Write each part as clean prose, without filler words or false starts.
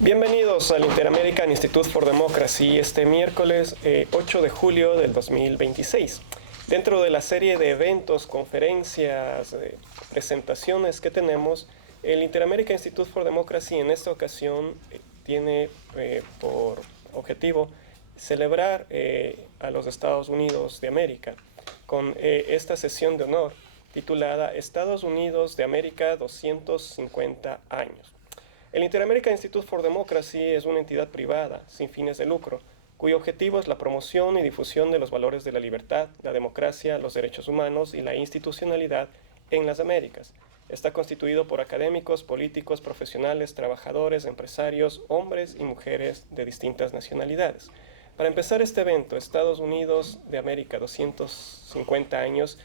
Bienvenidos al Inter-American Institute for Democracy este miércoles 8 de julio del 2026. Dentro de la serie de eventos, conferencias, presentaciones que tenemos, el Inter-American Institute for Democracy en esta ocasión tiene por objetivo celebrar a los Estados Unidos de América con esta sesión de honor titulada Estados Unidos de América 250 años. El Inter-American Institute for Democracy es una entidad privada, sin fines de lucro, cuyo objetivo es la promoción y difusión de los valores de la libertad, la democracia, los derechos humanos y la institucionalidad en las Américas. Está constituido por académicos, políticos, profesionales, trabajadores, empresarios, hombres y mujeres de distintas nacionalidades. Para empezar este evento, Estados Unidos de América 250 años,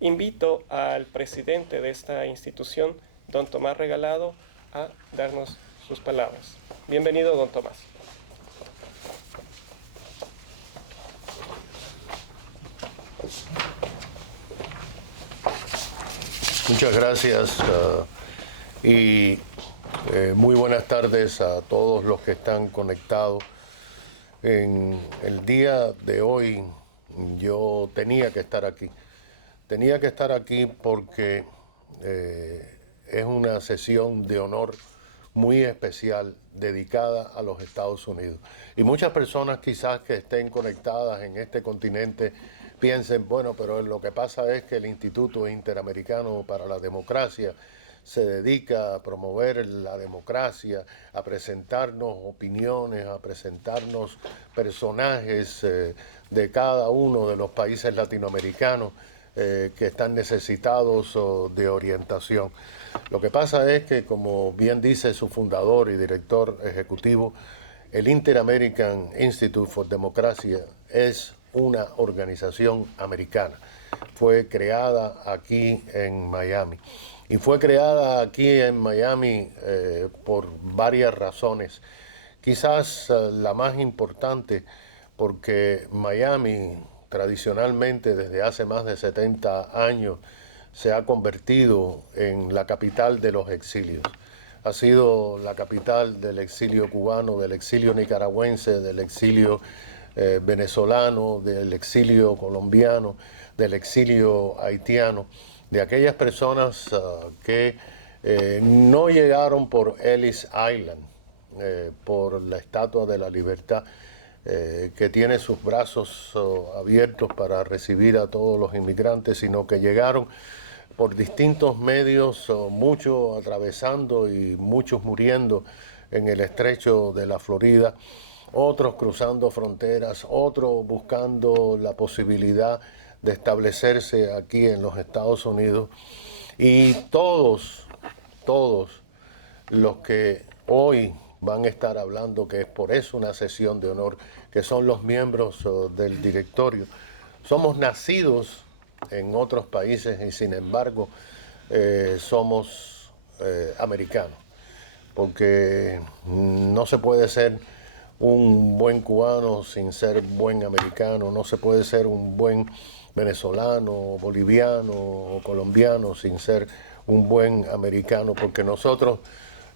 invito al presidente de esta institución, don Tomás Regalado, a darnos sus palabras. Bienvenido, don Tomás. Muchas gracias y muy buenas tardes a todos los que están conectados. En el día de hoy yo tenía que estar aquí. Tenía que estar aquí porque es una sesión de honor muy especial dedicada a los Estados Unidos. Y muchas personas quizás que estén conectadas en este continente piensen, bueno, pero lo que pasa es que el Instituto Interamericano para la Democracia se dedica a promover la democracia, a presentarnos opiniones, a presentarnos personajes de cada uno de los países latinoamericanos que están necesitados de orientación. Lo que pasa es que, como bien dice su fundador y director ejecutivo, el Inter-American Institute for Democracy es una organización americana. Fue creada aquí en Miami. Y fue creada aquí en Miami por varias razones. Quizás la más importante, porque Miami tradicionalmente desde hace más de 70 años se ha convertido en la capital de los exilios. Ha sido la capital del exilio cubano, del exilio nicaragüense, del exilio venezolano, del exilio colombiano, del exilio haitiano, de aquellas personas que no llegaron por Ellis Island, por la Estatua de la Libertad, que tiene sus brazos abiertos para recibir a todos los inmigrantes, sino que llegaron por distintos medios, muchos atravesando y muchos muriendo en el estrecho de la Florida, otros cruzando fronteras, otros buscando la posibilidad de establecerse aquí en los Estados Unidos. Y todos los que hoy van a estar hablando, que es por eso una sesión de honor, que son los miembros del directorio, somos nacidos en otros países y sin embargo somos americanos, porque no se puede ser un buen cubano sin ser buen americano, no se puede ser un buen venezolano, boliviano o colombiano sin ser un buen americano, porque nosotros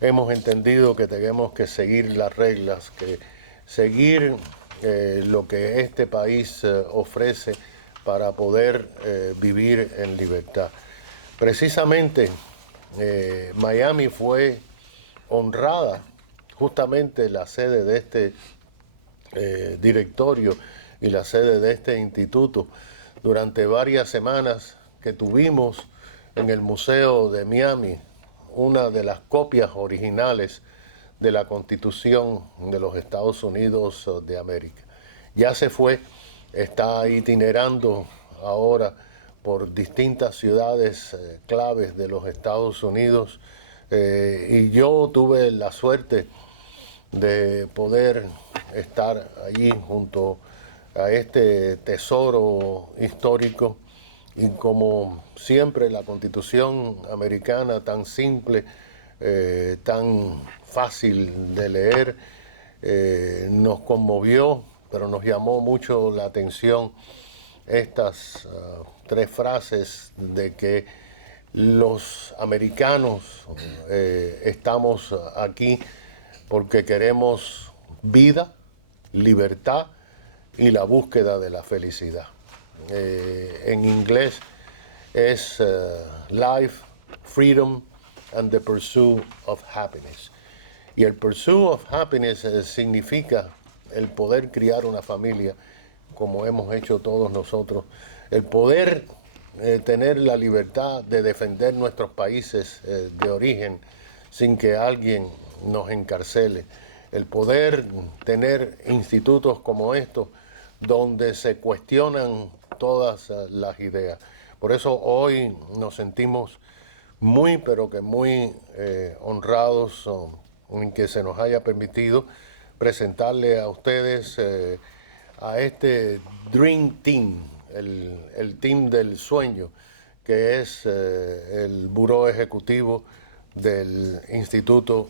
hemos entendido que tenemos que seguir las reglas, que seguir lo que este país ofrece para poder vivir en libertad. Precisamente Miami fue honrada, justamente la sede de este directorio y la sede de este instituto, durante varias semanas que tuvimos en el Museo de Miami una de las copias originales de la Constitución de los Estados Unidos de América. Ya se fue, está itinerando ahora por distintas ciudades claves de los Estados Unidos y yo tuve la suerte de poder estar allí junto a este tesoro histórico. Y como siempre la Constitución americana, tan simple, tan fácil de leer, nos conmovió, pero nos llamó mucho la atención estas tres frases de que los americanos estamos aquí porque queremos vida, libertad y la búsqueda de la felicidad. En inglés es life, freedom and the pursuit of happiness. Y el pursuit of happiness significa el poder criar una familia como hemos hecho todos nosotros, el poder tener la libertad de defender nuestros países de origen sin que alguien nos encarcele, el poder tener institutos como estos donde se cuestionan todas las ideas. Por eso hoy nos sentimos muy, pero que muy honrados en que se nos haya permitido presentarle a ustedes a este Dream Team, el team del sueño, que es el buró ejecutivo del Instituto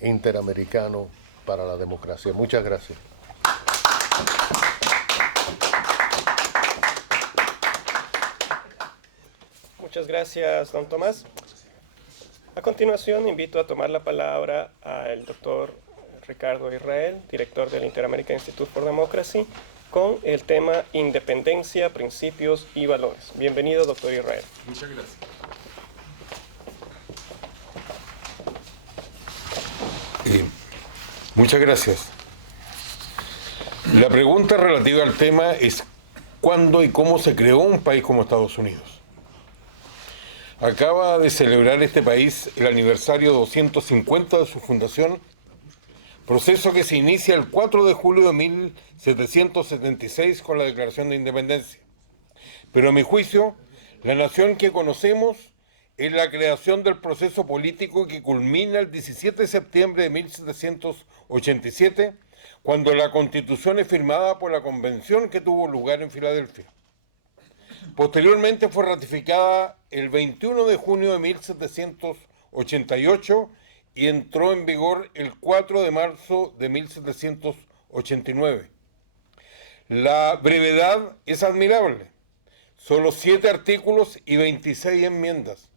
Interamericano para la Democracia. Muchas gracias. Muchas gracias, don Tomás. A continuación, invito a tomar la palabra al doctor Ricardo Israel, director del Inter-American Institute for Democracy, con el tema Independencia, Principios y Valores. Bienvenido, doctor Israel. Muchas gracias. Muchas gracias. La pregunta relativa al tema es ¿cuándo y cómo se creó un país como Estados Unidos? Acaba de celebrar este país el aniversario 250 de su fundación, proceso que se inicia el 4 de julio de 1776 con la Declaración de Independencia. Pero a mi juicio, la nación que conocemos es la creación del proceso político que culmina el 17 de septiembre de 1787, cuando la Constitución es firmada por la convención que tuvo lugar en Filadelfia. Posteriormente fue ratificada el 21 de junio de 1788 y entró en vigor el 4 de marzo de 1789. La brevedad es admirable. Solo 7 artículos y 26 enmiendas.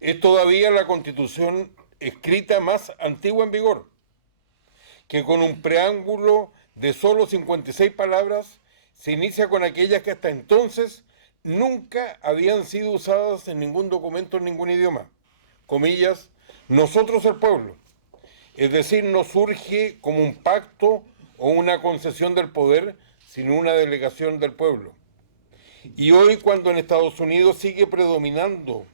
Es todavía la Constitución escrita más antigua en vigor, que con un preámbulo de solo 56 palabras se inicia con aquellas que hasta entonces nunca habían sido usadas en ningún documento en ningún idioma. Comillas, nosotros el pueblo. Es decir, no surge como un pacto o una concesión del poder, sino una delegación del pueblo. Y hoy, cuando en Estados Unidos sigue predominando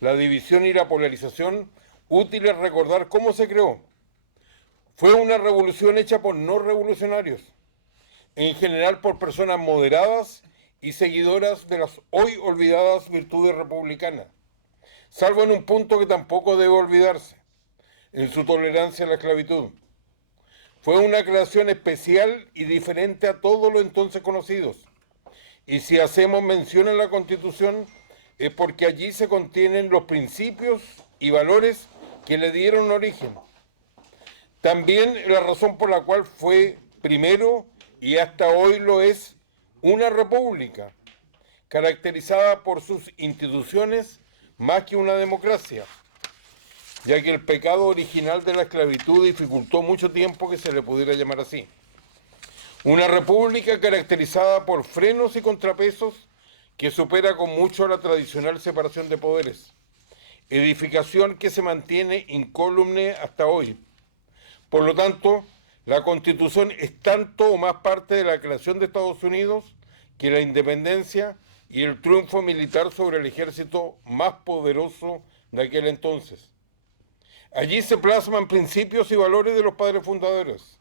la división y la polarización, útil es recordar cómo se creó. Fue una revolución hecha por no revolucionarios, en general por personas moderadas y seguidoras de las hoy olvidadas virtudes republicanas, salvo en un punto que tampoco debe olvidarse, en su tolerancia a la esclavitud. Fue una creación especial y diferente a todos los entonces conocidos. Y si hacemos mención en la Constitución, es porque allí se contienen los principios y valores que le dieron origen. También la razón por la cual fue primero y hasta hoy lo es una república, caracterizada por sus instituciones más que una democracia, ya que el pecado original de la esclavitud dificultó mucho tiempo que se le pudiera llamar así. Una república caracterizada por frenos y contrapesos que supera con mucho la tradicional separación de poderes, edificación que se mantiene incólume hasta hoy. Por lo tanto, la Constitución es tanto o más parte de la creación de Estados Unidos que la independencia y el triunfo militar sobre el ejército más poderoso de aquel entonces. Allí se plasman principios y valores de los padres fundadores.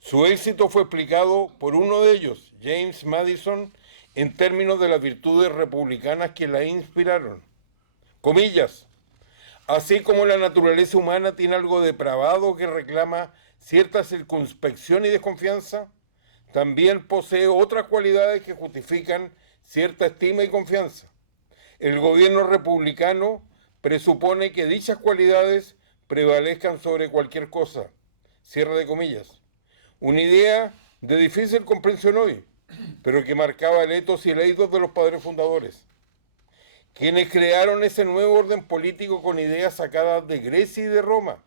Su éxito fue explicado por uno de ellos, James Madison, en términos de las virtudes republicanas que la inspiraron. Comillas, así como la naturaleza humana tiene algo depravado que reclama cierta circunspección y desconfianza, también posee otras cualidades que justifican cierta estima y confianza. El gobierno republicano presupone que dichas cualidades prevalezcan sobre cualquier cosa. Cierre de comillas. Una idea de difícil comprensión hoy, pero que marcaba el ethos y el eidos de los padres fundadores. quienes crearon ese nuevo orden político con ideas sacadas de Grecia y de Roma,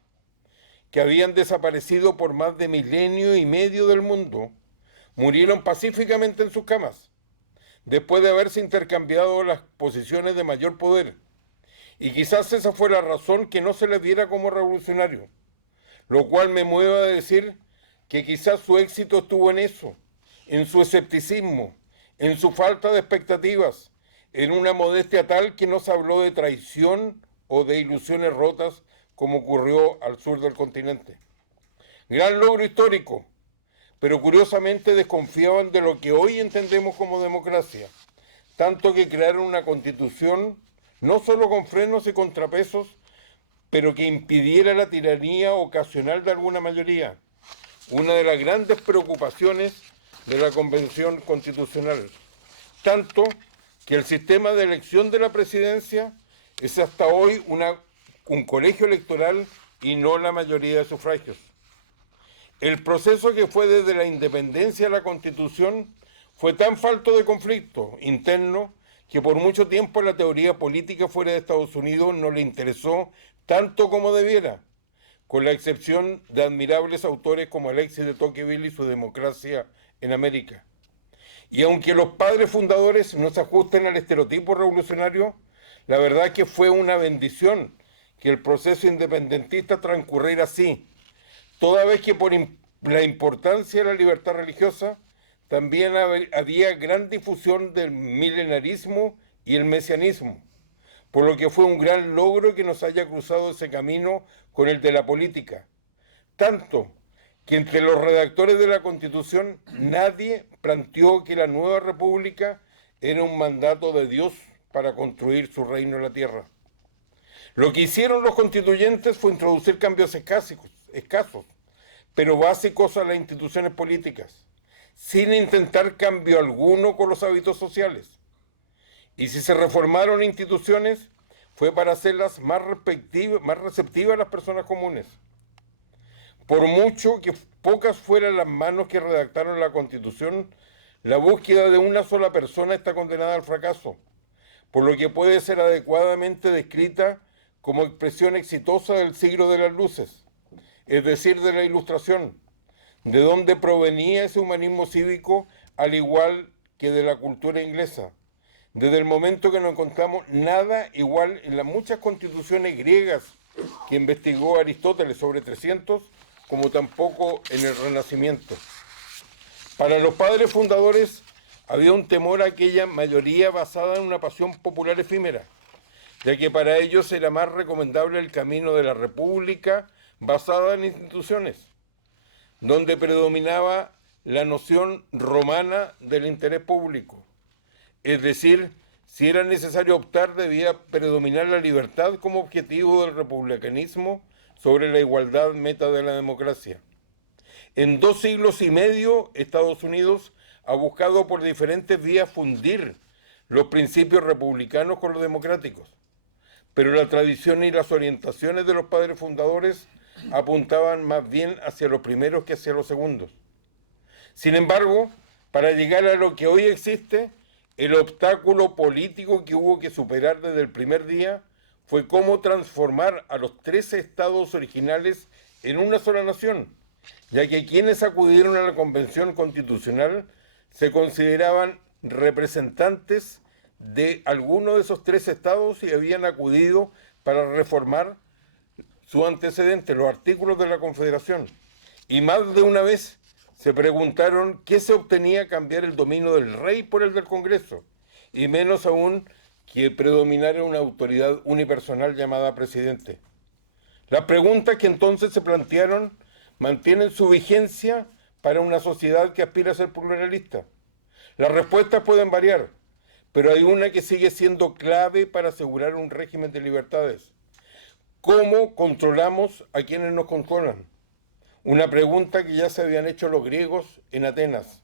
que habían desaparecido por más de milenio y medio del mundo, murieron pacíficamente en sus camas, después de haberse intercambiado las posiciones de mayor poder. Y quizás esa fue la razón que no se les diera como revolucionario, lo cual me mueve a decir que quizás su éxito estuvo en eso, en su escepticismo, en su falta de expectativas, en una modestia tal que no se habló de traición o de ilusiones rotas como ocurrió al sur del continente. Gran logro histórico, pero curiosamente desconfiaban de lo que hoy entendemos como democracia, tanto que crearon una constitución no solo con frenos y contrapesos, pero que impidiera la tiranía ocasional de alguna mayoría, una de las grandes preocupaciones de la Convención Constitucional, tanto que el sistema de elección de la presidencia es hasta hoy un colegio electoral y no la mayoría de sufragios. El proceso que fue desde la independencia de la Constitución fue tan falto de conflicto interno que por mucho tiempo la teoría política fuera de Estados Unidos no le interesó tanto como debiera, con la excepción de admirables autores como Alexis de Tocqueville y su Democracia en América. Y aunque los padres fundadores no se ajusten al estereotipo revolucionario, la verdad es que fue una bendición que el proceso independentista transcurriera así, toda vez que por la importancia de la libertad religiosa, también había gran difusión del milenarismo y el mesianismo, por lo que fue un gran logro que nos haya cruzado ese camino con el de la política. Tanto que entre los redactores de la Constitución nadie planteó que la nueva república era un mandato de Dios para construir su reino en la tierra. Lo que hicieron los constituyentes fue introducir cambios escasos, pero básicos a las instituciones políticas, sin intentar cambio alguno con los hábitos sociales. Y si se reformaron instituciones, fue para hacerlas más receptivas a las personas comunes. Por mucho que pocas fueran las manos que redactaron la Constitución, la búsqueda de una sola persona está condenada al fracaso, por lo que puede ser adecuadamente descrita como expresión exitosa del siglo de las luces, es decir, de la Ilustración, de donde provenía ese humanismo cívico, al igual que de la cultura inglesa, desde el momento que no encontramos nada igual en las muchas constituciones griegas que investigó Aristóteles, sobre 300, como tampoco en el Renacimiento. Para los padres fundadores había un temor a aquella mayoría basada en una pasión popular efímera, ya que para ellos era más recomendable el camino de la república basada en instituciones, donde predominaba la noción romana del interés público. Es decir, si era necesario optar, debía predominar la libertad como objetivo del republicanismo sobre la igualdad, meta de la democracia. En 2 siglos y medio, Estados Unidos ha buscado por diferentes vías fundir los principios republicanos con los democráticos, pero la tradición y las orientaciones de los padres fundadores apuntaban más bien hacia los primeros que hacia los segundos. Sin embargo, para llegar a lo que hoy existe, el obstáculo político que hubo que superar desde el primer día fue cómo transformar a los 13 estados originales en una sola nación, ya que quienes acudieron a la Convención Constitucional se consideraban representantes de alguno de esos 13 estados y habían acudido para reformar su antecedente, los artículos de la Confederación. Y más de una vez se preguntaron qué se obtenía a cambiar el dominio del rey por el del Congreso, y menos aún que predominara una autoridad unipersonal llamada presidente. Las preguntas que entonces se plantearon mantienen su vigencia para una sociedad que aspira a ser pluralista. Las respuestas pueden variar, pero hay una que sigue siendo clave para asegurar un régimen de libertades. ¿Cómo controlamos a quienes nos controlan? Una pregunta que ya se habían hecho los griegos en Atenas.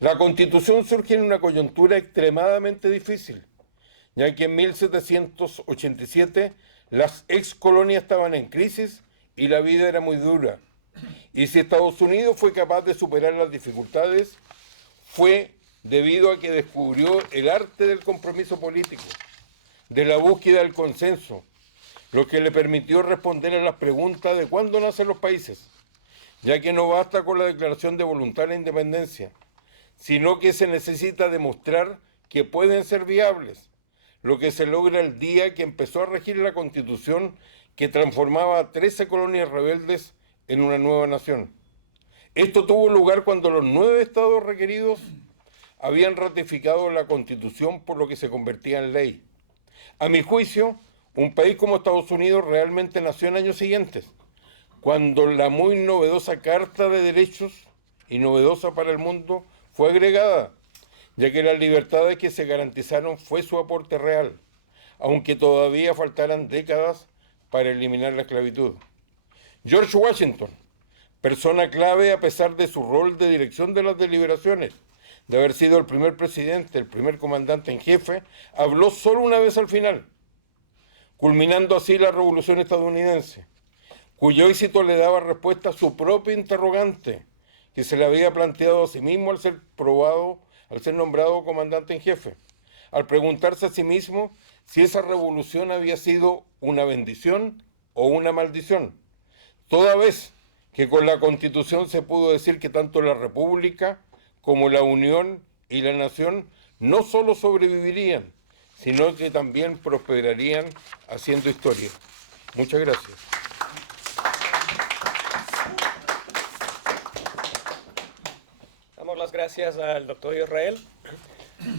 La Constitución surge en una coyuntura extremadamente difícil, ya que en 1787 las ex colonias estaban en crisis y la vida era muy dura. Y si Estados Unidos fue capaz de superar las dificultades, fue debido a que descubrió el arte del compromiso político. de la búsqueda del consenso, lo que le permitió responder a las preguntas de cuándo nacen los países, ya que no basta con la declaración de voluntaria independencia, sino que se necesita demostrar que pueden ser viables, lo que se logra el día que empezó a regir la Constitución que transformaba a 13 colonias rebeldes en una nueva nación. Esto tuvo lugar cuando los 9 estados requeridos habían ratificado la Constitución, por lo que se convertía en ley. A mi juicio, un país como Estados Unidos realmente nació en años siguientes, cuando la muy novedosa Carta de Derechos, y novedosa para el mundo, fue agregada, ya que las libertades que se garantizaron fue su aporte real, aunque todavía faltaran décadas para eliminar la esclavitud. George Washington, persona clave a pesar de su rol de dirección de las deliberaciones, de haber sido el primer presidente, el primer comandante en jefe, habló solo una vez al final, culminando así la Revolución estadounidense, cuyo éxito le daba respuesta a su propio interrogante, que se le había planteado a sí mismo al ser nombrado comandante en jefe, al preguntarse a sí mismo si esa revolución había sido una bendición o una maldición, toda vez que con la Constitución se pudo decir que tanto la República como la Unión y la Nación no solo sobrevivirían, sino que también prosperarían haciendo historia. Muchas gracias. Damos las gracias al doctor Israel.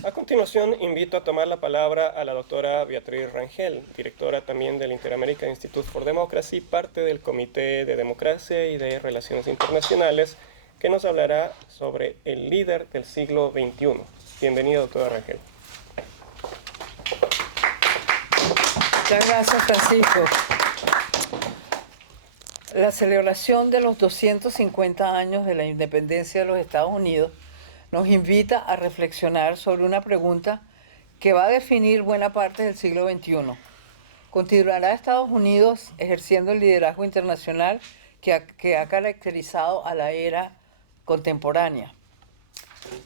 A continuación, invito a tomar la palabra a la doctora Beatriz Rangel, directora también del Inter-American Institute for Democracy, parte del Comité de Democracia y de Relaciones Internacionales, que nos hablará sobre el líder del siglo XXI. Bienvenida, doctora Rangel. Muchas gracias, Francisco. La celebración de los 250 años de la independencia de los Estados Unidos nos invita a reflexionar sobre una pregunta que va a definir buena parte del siglo XXI. ¿Continuará Estados Unidos ejerciendo el liderazgo internacional que ha caracterizado a la era contemporánea?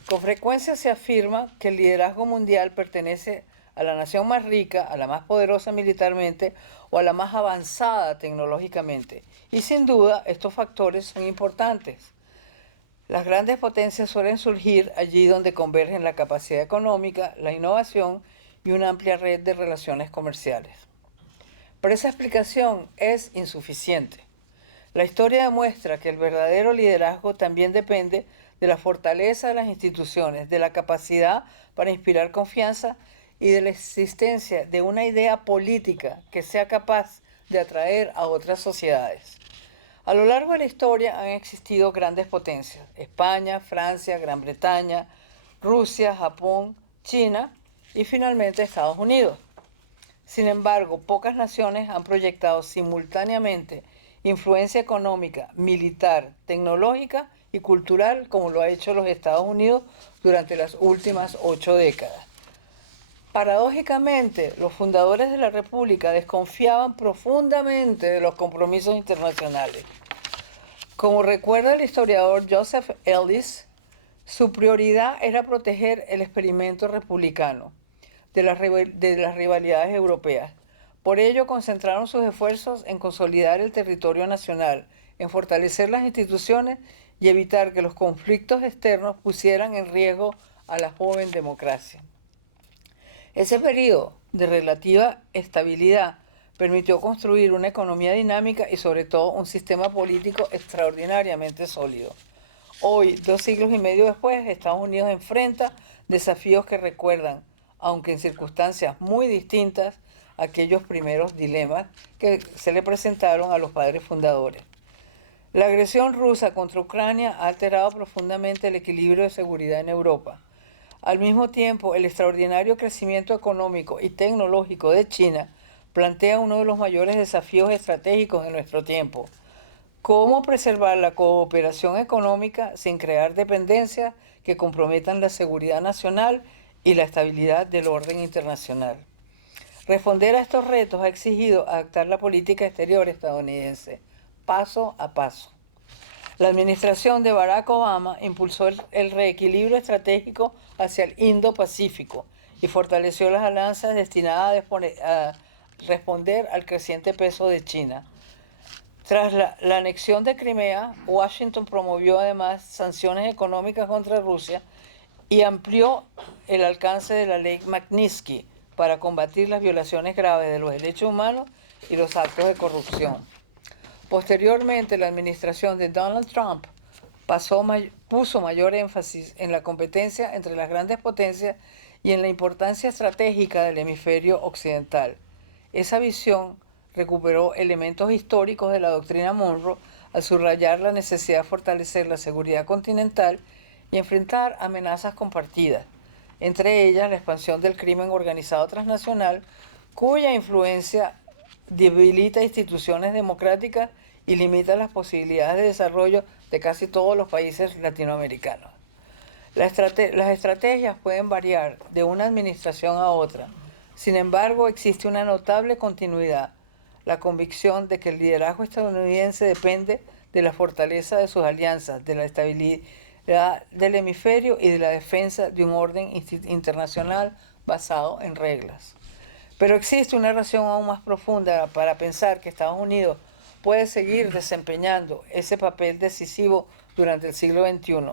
Con frecuencia se afirma que el liderazgo mundial pertenece a la nación más rica, a la más poderosa militarmente o a la más avanzada tecnológicamente. Y sin duda estos factores son importantes. Las grandes potencias suelen surgir allí donde convergen la capacidad económica, la innovación y una amplia red de relaciones comerciales. Pero esa explicación es insuficiente. La historia demuestra que el verdadero liderazgo también depende de la fortaleza de las instituciones, de la capacidad para inspirar confianza y de la existencia de una idea política que sea capaz de atraer a otras sociedades. A lo largo de la historia han existido grandes potencias: España, Francia, Gran Bretaña, Rusia, Japón, China y finalmente Estados Unidos. Sin embargo, pocas naciones han proyectado simultáneamente influencia económica, militar, tecnológica y cultural como lo ha hecho los Estados Unidos durante las últimas 8 décadas. Paradójicamente, los fundadores de la República desconfiaban profundamente de los compromisos internacionales. Como recuerda el historiador Joseph Ellis, su prioridad era proteger el experimento republicano de las rivalidades europeas. Por ello, concentraron sus esfuerzos en consolidar el territorio nacional, en fortalecer las instituciones y evitar que los conflictos externos pusieran en riesgo a la joven democracia. Ese periodo de relativa estabilidad permitió construir una economía dinámica y sobre todo un sistema político extraordinariamente sólido. Hoy, 2 siglos y medio después, Estados Unidos enfrenta desafíos que recuerdan, aunque en circunstancias muy distintas, aquellos primeros dilemas que se le presentaron a los padres fundadores. La agresión rusa contra Ucrania ha alterado profundamente el equilibrio de seguridad en Europa. Al mismo tiempo, el extraordinario crecimiento económico y tecnológico de China plantea uno de los mayores desafíos estratégicos de nuestro tiempo: cómo preservar la cooperación económica sin crear dependencias que comprometan la seguridad nacional y la estabilidad del orden internacional. Responder a estos retos ha exigido adaptar la política exterior estadounidense, paso a paso. La administración de Barack Obama impulsó el reequilibrio estratégico hacia el Indo-Pacífico y fortaleció las alianzas destinadas a responder al creciente peso de China. Tras la anexión de Crimea, Washington promovió además sanciones económicas contra Rusia y amplió el alcance de la ley Magnitsky para combatir las violaciones graves de los derechos humanos y los actos de corrupción. Posteriormente, la administración de Donald Trump puso mayor énfasis en la competencia entre las grandes potencias y en la importancia estratégica del hemisferio occidental. Esa visión recuperó elementos históricos de la doctrina Monroe al subrayar la necesidad de fortalecer la seguridad continental y enfrentar amenazas compartidas, entre ellas la expansión del crimen organizado transnacional, cuya influencia debilita instituciones democráticas y limita las posibilidades de desarrollo de casi todos los países latinoamericanos. Las estrategias pueden variar de una administración a otra. Sin embargo, existe una notable continuidad, la convicción de que el liderazgo estadounidense depende de la fortaleza de sus alianzas, de la estabilidad del hemisferio y de la defensa de un orden internacional basado en reglas. Pero existe una razón aún más profunda para pensar que Estados Unidos puede seguir desempeñando ese papel decisivo durante el siglo XXI.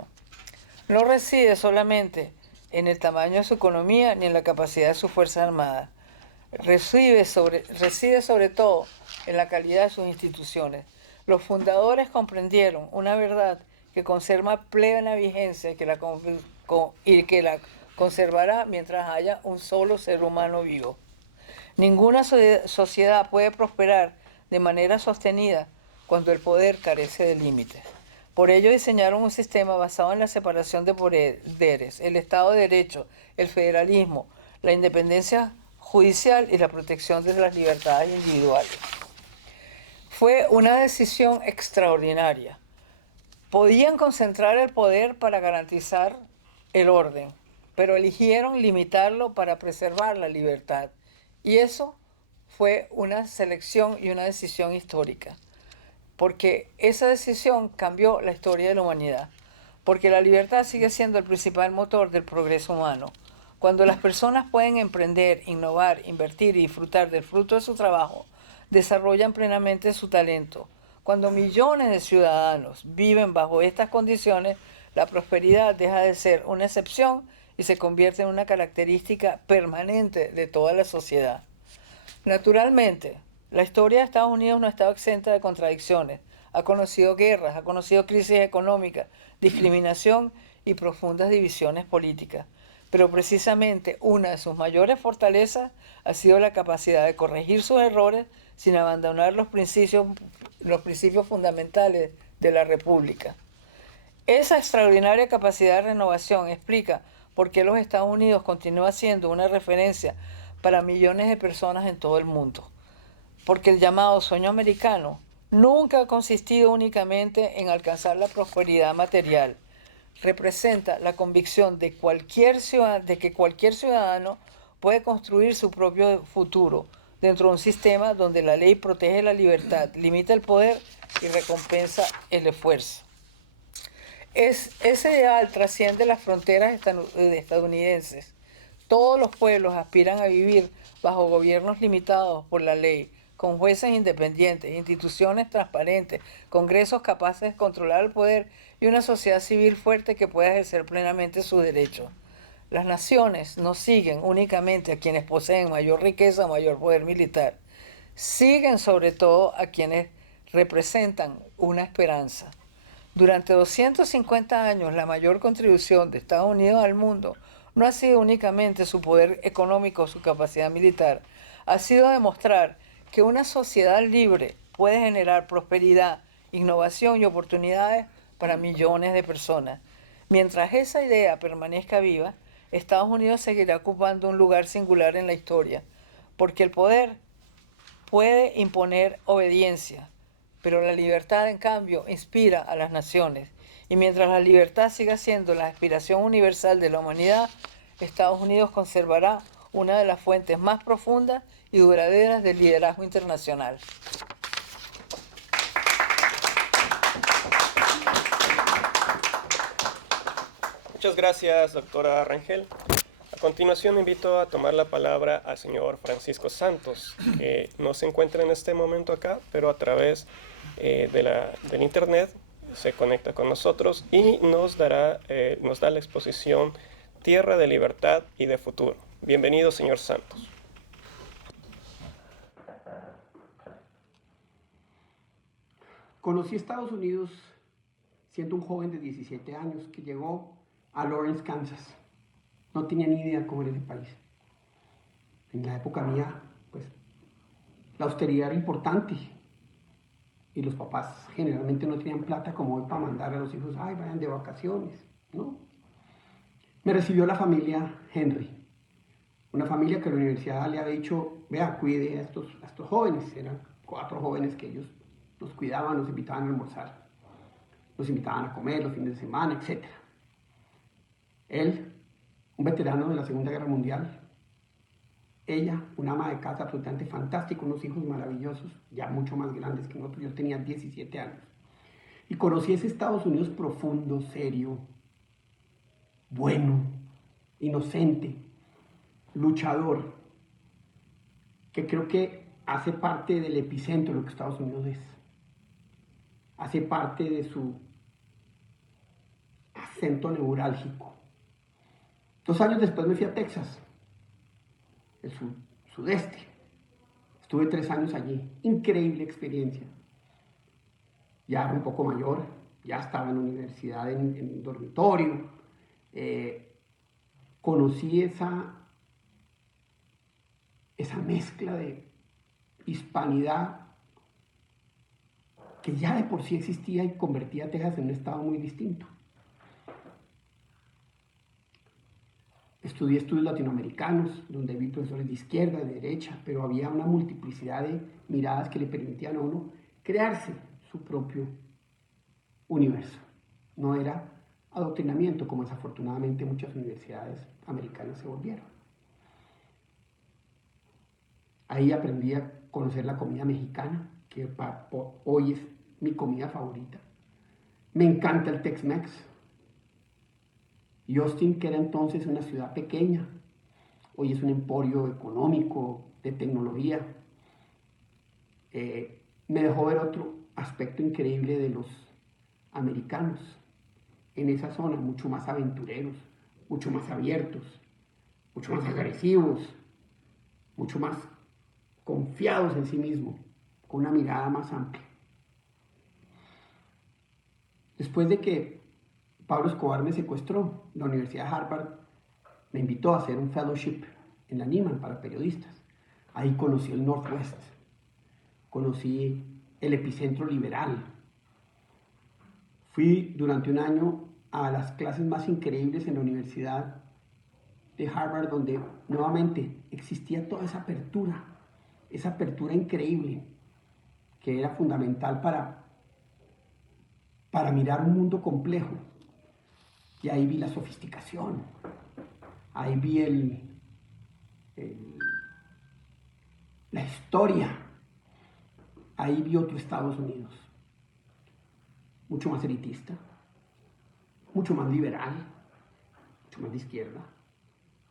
No reside solamente en el tamaño de su economía ni en la capacidad de sus Fuerzas Armadas. Reside sobre todo en la calidad de sus instituciones. Los fundadores comprendieron una verdad que conserva plena vigencia y que la conservará mientras haya un solo ser humano vivo. Ninguna sociedad puede prosperar de manera sostenida cuando el poder carece de límites. Por ello diseñaron un sistema basado en la separación de poderes, el Estado de Derecho, el federalismo, la independencia judicial y la protección de las libertades individuales. Fue una decisión extraordinaria. Podían concentrar el poder para garantizar el orden, pero eligieron limitarlo para preservar la libertad. Y eso fue una selección y una decisión histórica, porque esa decisión cambió la historia de la humanidad, porque la libertad sigue siendo el principal motor del progreso humano. Cuando las personas pueden emprender, innovar, invertir y disfrutar del fruto de su trabajo, desarrollan plenamente su talento. Cuando millones de ciudadanos viven bajo estas condiciones, la prosperidad deja de ser una excepción y se convierte en una característica permanente de toda la sociedad. Naturalmente, la historia de Estados Unidos no ha estado exenta de contradicciones. Ha conocido guerras, ha conocido crisis económicas, discriminación y profundas divisiones políticas. Pero precisamente una de sus mayores fortalezas ha sido la capacidad de corregir sus errores sin abandonar los principios fundamentales de la República. Esa extraordinaria capacidad de renovación explica por qué los Estados Unidos continúa siendo una referencia para millones de personas en todo el mundo. Porque el llamado sueño americano nunca ha consistido únicamente en alcanzar la prosperidad material. Representa la convicción de que cualquier ciudadano puede construir su propio futuro dentro de un sistema donde la ley protege la libertad, limita el poder y recompensa el esfuerzo. Ese ideal trasciende las fronteras estadounidenses. Todos los pueblos aspiran a vivir bajo gobiernos limitados por la ley, con jueces independientes, instituciones transparentes, congresos capaces de controlar el poder y una sociedad civil fuerte que pueda ejercer plenamente sus derechos. Las naciones no siguen únicamente a quienes poseen mayor riqueza o mayor poder militar. Siguen sobre todo a quienes representan una esperanza. Durante 250 años, la mayor contribución de Estados Unidos al mundo no ha sido únicamente su poder económico o su capacidad militar. Ha sido demostrar que una sociedad libre puede generar prosperidad, innovación y oportunidades para millones de personas. Mientras esa idea permanezca viva, Estados Unidos seguirá ocupando un lugar singular en la historia, porque el poder puede imponer obediencia, pero la libertad, en cambio, inspira a las naciones. Y mientras la libertad siga siendo la aspiración universal de la humanidad, Estados Unidos conservará una de las fuentes más profundas y duraderas del liderazgo internacional. Muchas gracias, doctora Rangel. A continuación invito a tomar la palabra al señor Francisco Santos, que no se encuentra en este momento acá, pero a través del internet se conecta con nosotros y nos da la exposición Tierra de Libertad y de Futuro. Bienvenido, señor Santos. Conocí Estados Unidos siendo un joven de 17 años que llegó a Lawrence, Kansas. No tenía ni idea cómo era ese país. En la época mía, pues, la austeridad era importante y los papás generalmente no tenían plata como hoy para mandar a los hijos, ay, vayan de vacaciones, ¿no? Me recibió la familia Henry, una familia que la universidad le había dicho, vea, cuide a estos jóvenes. Eran 4 jóvenes que ellos nos cuidaban, nos invitaban a almorzar, nos invitaban a comer los fines de semana, etc. Él, un veterano de la Segunda Guerra Mundial, ella, una ama de casa absolutamente fantástica, unos hijos maravillosos, ya mucho más grandes que nosotros. Yo tenía 17 años. Y conocí ese Estados Unidos profundo, serio, bueno, inocente, luchador, que creo que hace parte del epicentro de lo que Estados Unidos es. Hace parte de su acento neurálgico. 2 años después me fui a Texas, el sudeste. Estuve 3 años allí. Increíble experiencia. Ya era un poco mayor, ya estaba en la universidad en dormitorio. Conocí esa mezcla de hispanidad que ya de por sí existía y convertía a Texas en un estado muy distinto. Estudié estudios latinoamericanos, donde vi profesores de izquierda, de derecha, pero había una multiplicidad de miradas que le permitían a uno crearse su propio universo. No era adoctrinamiento, como desafortunadamente muchas universidades americanas se volvieron. Ahí aprendí a conocer la comida mexicana, que hoy es mi comida favorita. Me encanta el Tex-Mex. Y Austin, que era entonces una ciudad pequeña, hoy es un emporio económico, de tecnología. Me dejó ver otro aspecto increíble de los americanos en esa zona, mucho más aventureros, mucho más abiertos, mucho más agresivos, mucho más confiados en sí mismos, con una mirada más amplia. Después de que Pablo Escobar me secuestró, la Universidad de Harvard me invitó a hacer un fellowship en la Nieman para periodistas. Ahí conocí el Northwest, conocí el epicentro liberal. Fui durante un año a las clases más increíbles en la Universidad de Harvard, donde nuevamente existía toda esa apertura increíble que era fundamental para mirar un mundo complejo. Y ahí vi la sofisticación, ahí vi la historia, ahí vi otro Estados Unidos, mucho más elitista, mucho más liberal, mucho más de izquierda,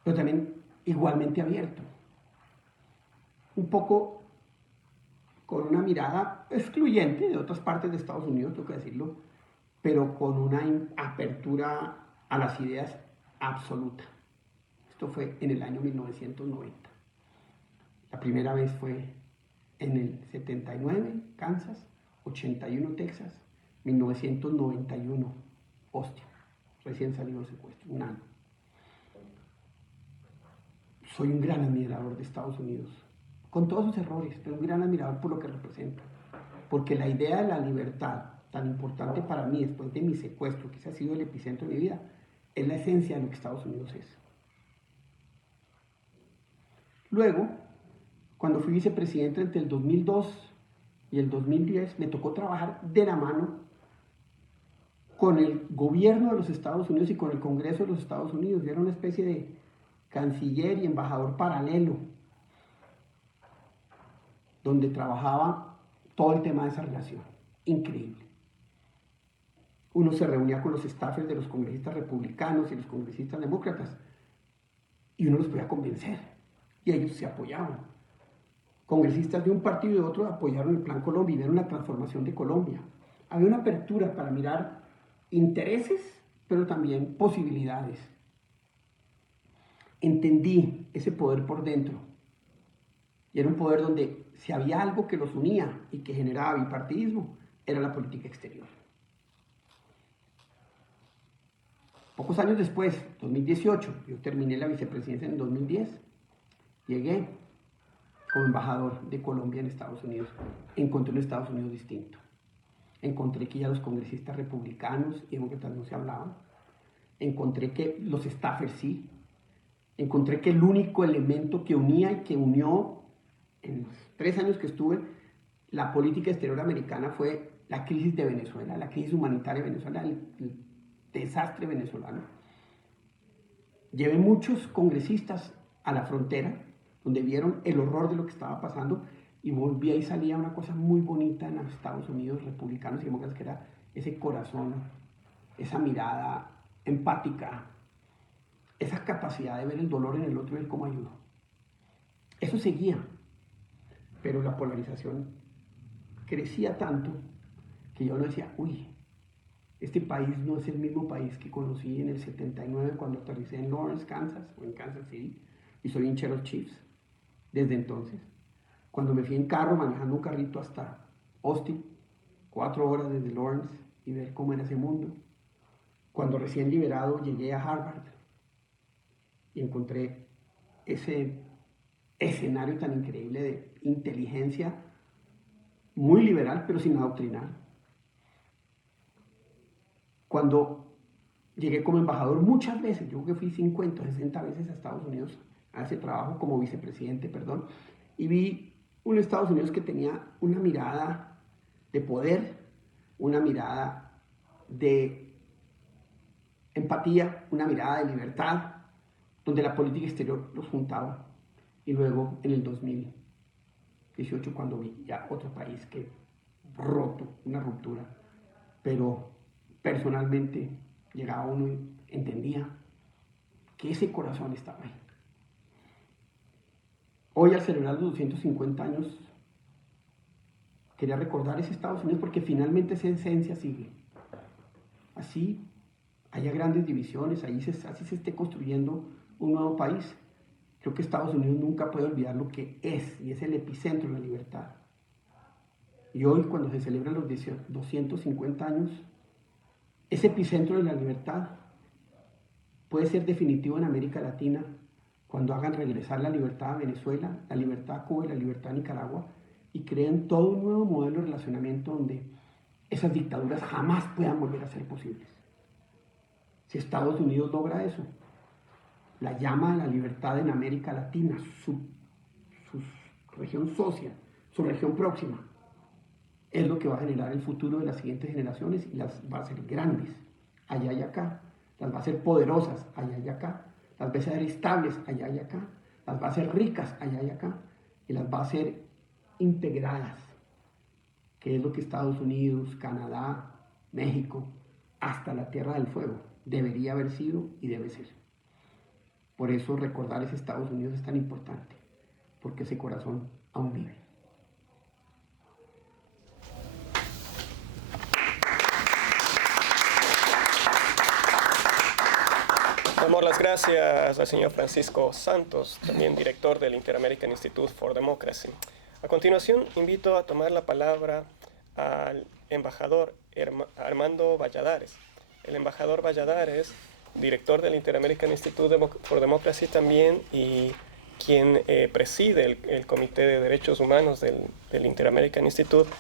pero también igualmente abierto. Un poco con una mirada excluyente de otras partes de Estados Unidos, tengo que decirlo, pero con una apertura a las ideas absoluta. Esto fue en el año 1990. La primera vez fue en el 79, Kansas, 81, Texas, 1991, Austin, recién salido del secuestro, un año. Soy un gran admirador de Estados Unidos, con todos sus errores, pero un gran admirador por lo que representa. Porque la idea de la libertad, tan importante para mí después de mi secuestro, que ese ha sido el epicentro de mi vida, es la esencia de lo que Estados Unidos es. Luego, cuando fui vicepresidente entre el 2002 y el 2010, me tocó trabajar de la mano con el gobierno de los Estados Unidos y con el Congreso de los Estados Unidos. Yo era una especie de canciller y embajador paralelo, donde trabajaba todo el tema de esa relación. Increíble. Uno se reunía con los staffers de los congresistas republicanos y los congresistas demócratas y uno los podía convencer, y ellos se apoyaban. Congresistas de un partido y de otro apoyaron el Plan Colombia y vieron la transformación de Colombia. Había una apertura para mirar intereses, pero también posibilidades. Entendí ese poder por dentro, y era un poder donde si había algo que los unía y que generaba bipartidismo, era la política exterior. Pocos años después, 2018, yo terminé la vicepresidencia en 2010, llegué como embajador de Colombia en Estados Unidos. Encontré un Estados Unidos distinto. Encontré que ya los congresistas republicanos y demócratas no se hablaban. Encontré que los staffers sí. Encontré que el único elemento que unía y que unió en los 3 años que estuve la política exterior americana fue la crisis de Venezuela, la crisis humanitaria de Venezuela, el desastre venezolano. Llevé muchos congresistas a la frontera, donde vieron el horror de lo que estaba pasando, y volvía y salía una cosa muy bonita en los Estados Unidos, republicanos y demócratas, que era ese corazón, esa mirada empática, esa capacidad de ver el dolor en el otro y ver cómo ayuda. Eso seguía, pero la polarización crecía tanto que yo no decía, uy, este país no es el mismo país que conocí en el 79 cuando aterricé en Lawrence, Kansas, o en Kansas City, y soy hincha de los Chiefs desde entonces. Cuando me fui en carro manejando un carrito hasta Austin, 4 horas desde Lawrence, y ver cómo era ese mundo. Cuando recién liberado llegué a Harvard y encontré ese escenario tan increíble de inteligencia muy liberal, pero sin adoctrinar. Cuando llegué como embajador muchas veces, yo creo que fui 50 o 60 veces a Estados Unidos a ese trabajo como vicepresidente, y vi un Estados Unidos que tenía una mirada de poder, una mirada de empatía, una mirada de libertad, donde la política exterior los juntaba. Y luego en el 2018, cuando vi ya otro país que roto, una ruptura, pero personalmente llegaba uno y entendía que ese corazón estaba ahí. Hoy, al celebrar los 250 años, quería recordar ese Estados Unidos porque finalmente esa esencia sigue. Así haya grandes divisiones, así se esté construyendo un nuevo país. Creo que Estados Unidos nunca puede olvidar lo que es, y es el epicentro de la libertad. Y hoy, cuando se celebran los 250 años, ese epicentro de la libertad puede ser definitivo en América Latina cuando hagan regresar la libertad a Venezuela, la libertad a Cuba y la libertad a Nicaragua, y creen todo un nuevo modelo de relacionamiento donde esas dictaduras jamás puedan volver a ser posibles. Si Estados Unidos logra eso, la llama de la libertad en América Latina, su región socia, su región próxima, es lo que va a generar el futuro de las siguientes generaciones, y las va a hacer grandes allá y acá, las va a hacer poderosas allá y acá, las va a hacer estables allá y acá, las va a hacer ricas allá y acá, y las va a hacer integradas, que es lo que Estados Unidos, Canadá, México, hasta la Tierra del Fuego debería haber sido y debe ser. Por eso recordar ese Estados Unidos es tan importante, porque ese corazón aún vive. Damos las gracias al señor Francisco Santos, también director del Inter-American Institute for Democracy. A continuación, invito a tomar la palabra al embajador Armando Valladares. El embajador Valladares, director del Inter-American Institute for Democracy también, y quien preside el Comité de Derechos Humanos del Inter-American Institute,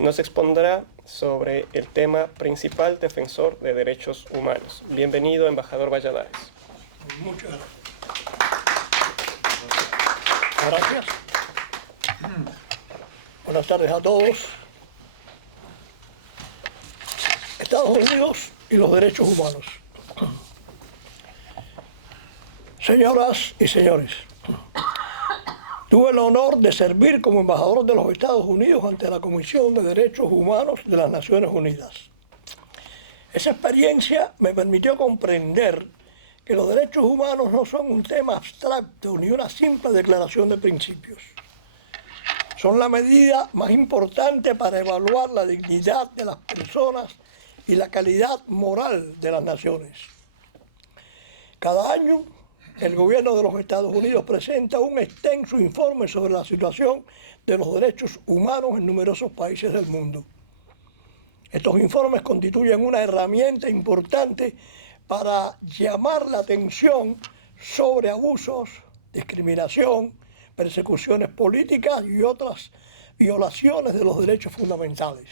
nos expondrá sobre el tema principal, defensor de derechos humanos. Bienvenido, embajador Valladares. Muchas gracias. Buenas tardes a todos. Estados Unidos y los derechos humanos. Señoras y señores, tuve el honor de servir como embajador de los Estados Unidos ante la Comisión de Derechos Humanos de las Naciones Unidas. Esa experiencia me permitió comprender que los derechos humanos no son un tema abstracto ni una simple declaración de principios. Son la medida más importante para evaluar la dignidad de las personas y la calidad moral de las naciones. Cada año, el gobierno de los Estados Unidos presenta un extenso informe sobre la situación de los derechos humanos en numerosos países del mundo. Estos informes constituyen una herramienta importante para llamar la atención sobre abusos, discriminación, persecuciones políticas y otras violaciones de los derechos fundamentales.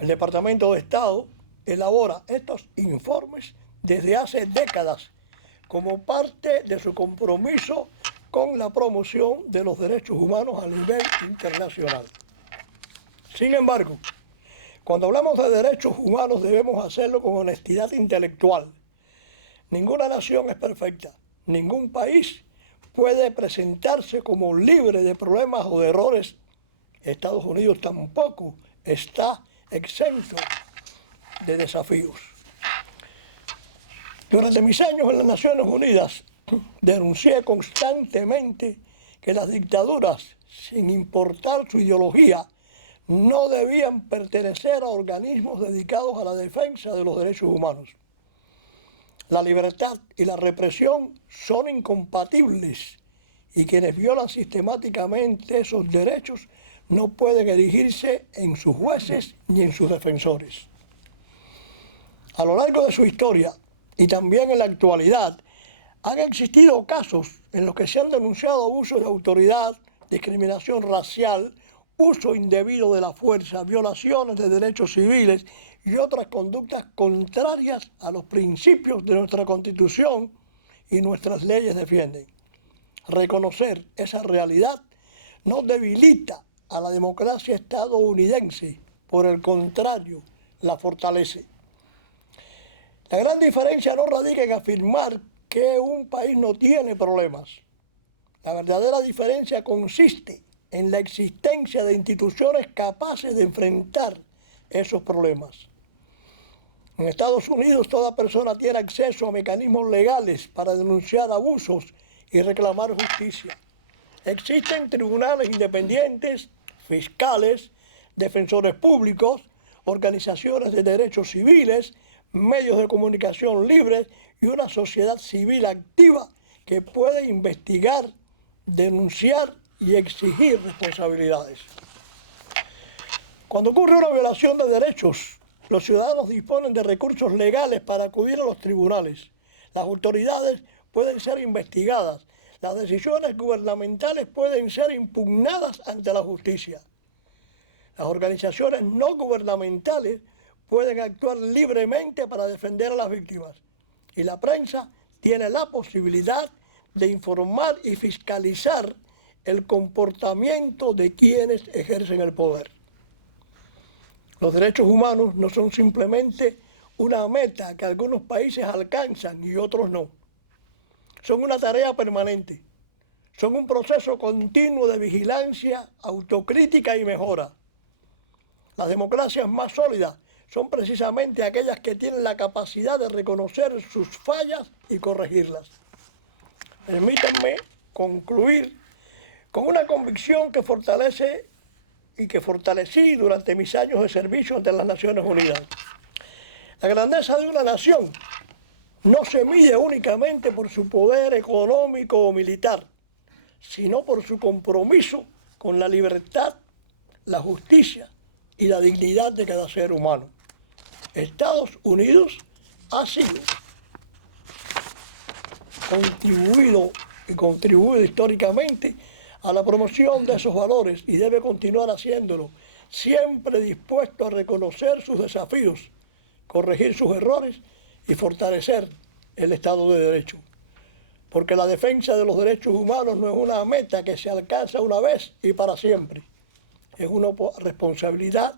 El Departamento de Estado elabora estos informes desde hace décadas como parte de su compromiso con la promoción de los derechos humanos a nivel internacional. Sin embargo, cuando hablamos de derechos humanos debemos hacerlo con honestidad intelectual. Ninguna nación es perfecta, ningún país puede presentarse como libre de problemas o de errores. Estados Unidos tampoco está exento de desafíos. Durante mis años en las Naciones Unidas denuncié constantemente que las dictaduras, sin importar su ideología, no debían pertenecer a organismos dedicados a la defensa de los derechos humanos. La libertad y la represión son incompatibles y quienes violan sistemáticamente esos derechos no pueden erigirse en sus jueces ni en sus defensores. A lo largo de su historia y también en la actualidad, han existido casos en los que se han denunciado abusos de autoridad, discriminación racial, uso indebido de la fuerza, violaciones de derechos civiles y otras conductas contrarias a los principios de nuestra Constitución y nuestras leyes defienden. Reconocer esa realidad no debilita a la democracia estadounidense, por el contrario, la fortalece. La gran diferencia no radica en afirmar que un país no tiene problemas. La verdadera diferencia consiste en la existencia de instituciones capaces de enfrentar esos problemas. En Estados Unidos, toda persona tiene acceso a mecanismos legales para denunciar abusos y reclamar justicia. Existen tribunales independientes, fiscales, defensores públicos, organizaciones de derechos civiles, medios de comunicación libres y una sociedad civil activa que puede investigar, denunciar y exigir responsabilidades. Cuando ocurre una violación de derechos, los ciudadanos disponen de recursos legales para acudir a los tribunales. Las autoridades pueden ser investigadas. Las decisiones gubernamentales pueden ser impugnadas ante la justicia. Las organizaciones no gubernamentales pueden actuar libremente para defender a las víctimas. Y la prensa tiene la posibilidad de informar y fiscalizar el comportamiento de quienes ejercen el poder. Los derechos humanos no son simplemente una meta que algunos países alcanzan y otros no. Son una tarea permanente. Son un proceso continuo de vigilancia, autocrítica y mejora. Las democracias más sólidas son precisamente aquellas que tienen la capacidad de reconocer sus fallas y corregirlas. Permítanme concluir con una convicción que fortalece y que fortalecí durante mis años de servicio ante las Naciones Unidas. La grandeza de una nación no se mide únicamente por su poder económico o militar, sino por su compromiso con la libertad, la justicia y la dignidad de cada ser humano. Estados Unidos ha sido contribuido históricamente a la promoción de esos valores y debe continuar haciéndolo, siempre dispuesto a reconocer sus desafíos, corregir sus errores y fortalecer el Estado de Derecho. Porque la defensa de los derechos humanos no es una meta que se alcanza una vez y para siempre. Es una responsabilidad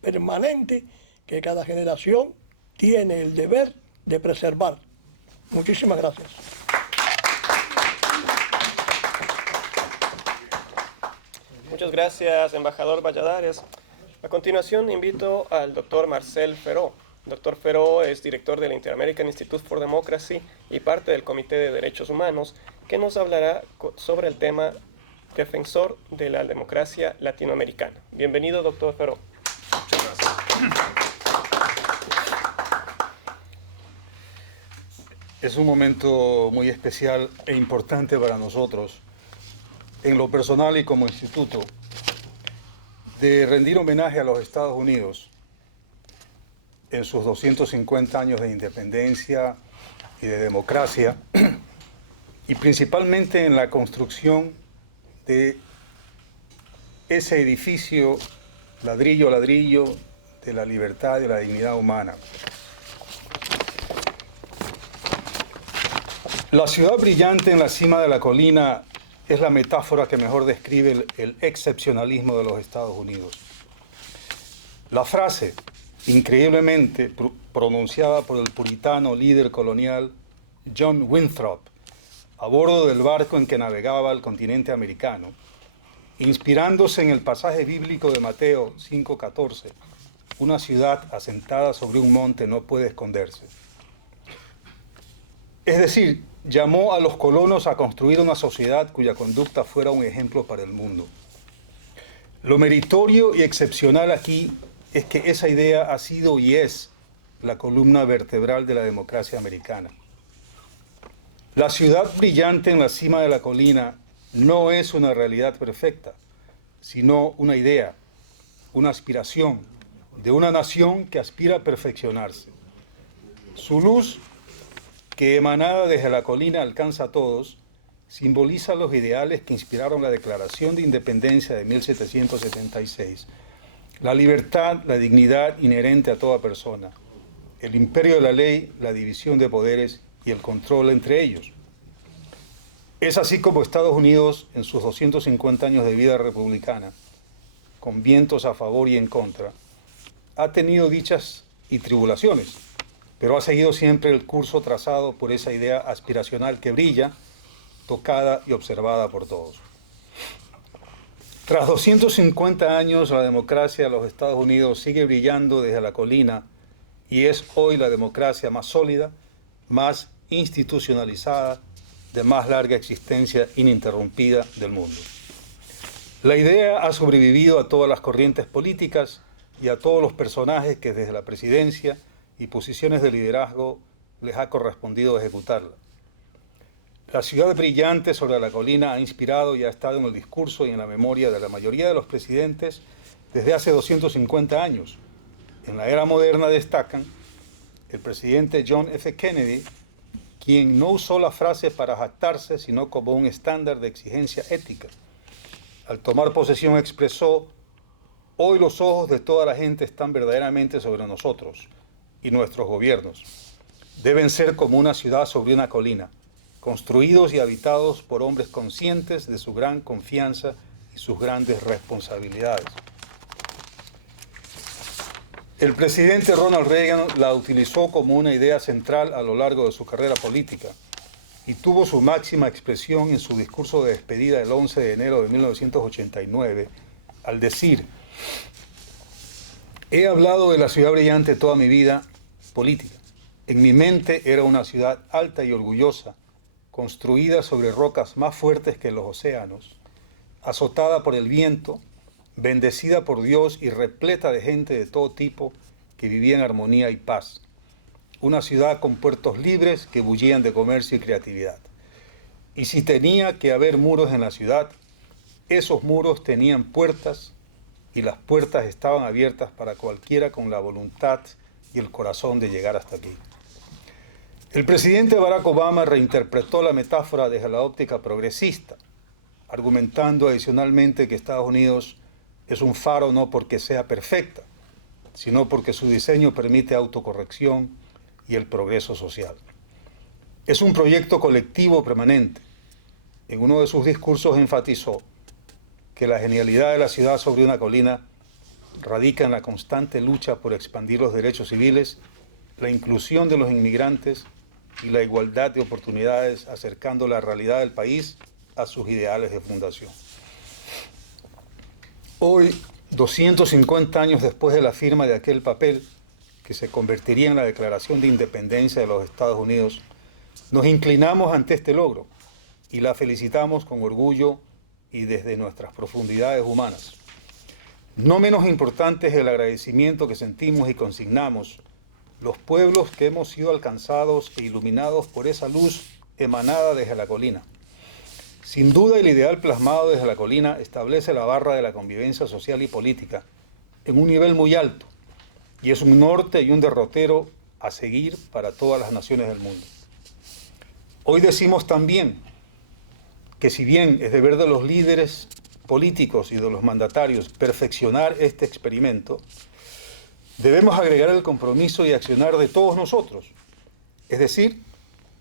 permanente que cada generación tiene el deber de preservar. Muchísimas gracias. Muchas gracias, embajador Valladares. A continuación, invito al doctor Marcel Feró, Dr. Feró es director del Inter-American Institute for Democracy y parte del Comité de Derechos Humanos, que nos hablará sobre el tema defensor de la democracia latinoamericana. Bienvenido, Dr. Feró. Muchas gracias. Es un momento muy especial e importante para nosotros, en lo personal y como instituto, de rendir homenaje a los Estados Unidos en sus 250 años de independencia y de democracia, y principalmente en la construcción de ese edificio ladrillo a ladrillo de la libertad y de la dignidad humana. La ciudad brillante en la cima de la colina es la metáfora que mejor describe el excepcionalismo de los Estados Unidos. La frase, increíblemente pronunciada por el puritano líder colonial John Winthrop, a bordo del barco en que navegaba el continente americano, inspirándose en el pasaje bíblico de Mateo 5:14, una ciudad asentada sobre un monte no puede esconderse. Es decir, llamó a los colonos a construir una sociedad cuya conducta fuera un ejemplo para el mundo. Lo meritorio y excepcional aquí es que esa idea ha sido y es la columna vertebral de la democracia americana. La ciudad brillante en la cima de la colina no es una realidad perfecta, sino una idea, una aspiración de una nación que aspira a perfeccionarse. Su luz, que emanada desde la colina alcanza a todos, simboliza los ideales que inspiraron la Declaración de Independencia de 1776, la libertad, la dignidad inherente a toda persona, el imperio de la ley, la división de poderes y el control entre ellos. Es así como Estados Unidos, en sus 250 años de vida republicana, con vientos a favor y en contra, ha tenido dichas y tribulaciones, pero ha seguido siempre el curso trazado por esa idea aspiracional que brilla, tocada y observada por todos. Tras 250 años, la democracia de los Estados Unidos sigue brillando desde la colina y es hoy la democracia más sólida, más institucionalizada, de más larga existencia ininterrumpida del mundo. La idea ha sobrevivido a todas las corrientes políticas y a todos los personajes que desde la presidencia y posiciones de liderazgo les ha correspondido ejecutarla. La ciudad brillante sobre la colina ha inspirado y ha estado en el discurso y en la memoria de la mayoría de los presidentes desde hace 250 años. En la era moderna destacan el presidente John F. Kennedy, quien no usó la frase para jactarse, sino como un estándar de exigencia ética. Al tomar posesión expresó: hoy los ojos de toda la gente están verdaderamente sobre nosotros y nuestros gobiernos. Deben ser como una ciudad sobre una colina, construidos y habitados por hombres conscientes de su gran confianza y sus grandes responsabilidades. El presidente Ronald Reagan la utilizó como una idea central a lo largo de su carrera política y tuvo su máxima expresión en su discurso de despedida el 11 de enero de 1989, al decir: he hablado de la ciudad brillante toda mi vida política. En mi mente era una ciudad alta y orgullosa, construida sobre rocas más fuertes que los océanos, azotada por el viento, bendecida por Dios y repleta de gente de todo tipo que vivía en armonía y paz. Una ciudad con puertos libres que bullían de comercio y creatividad. Y si tenía que haber muros en la ciudad, esos muros tenían puertas y las puertas estaban abiertas para cualquiera con la voluntad y el corazón de llegar hasta aquí. El presidente Barack Obama reinterpretó la metáfora desde la óptica progresista, argumentando adicionalmente que Estados Unidos es un faro no porque sea perfecta, sino porque su diseño permite autocorrección y el progreso social. Es un proyecto colectivo permanente. En uno de sus discursos enfatizó que la genialidad de la ciudad sobre una colina radica en la constante lucha por expandir los derechos civiles, la inclusión de los inmigrantes y la igualdad de oportunidades, acercando la realidad del país a sus ideales de fundación. Hoy, 250 años después de la firma de aquel papel, que se convertiría en la Declaración de Independencia de los Estados Unidos, nos inclinamos ante este logro y la felicitamos con orgullo y desde nuestras profundidades humanas. No menos importante es el agradecimiento que sentimos y consignamos los pueblos que hemos sido alcanzados e iluminados por esa luz emanada desde la colina. Sin duda, el ideal plasmado desde la colina establece la barra de la convivencia social y política en un nivel muy alto y es un norte y un derrotero a seguir para todas las naciones del mundo. Hoy decimos también que si bien es deber de los líderes políticos y de los mandatarios perfeccionar este experimento, debemos agregar el compromiso y accionar de todos nosotros. Es decir,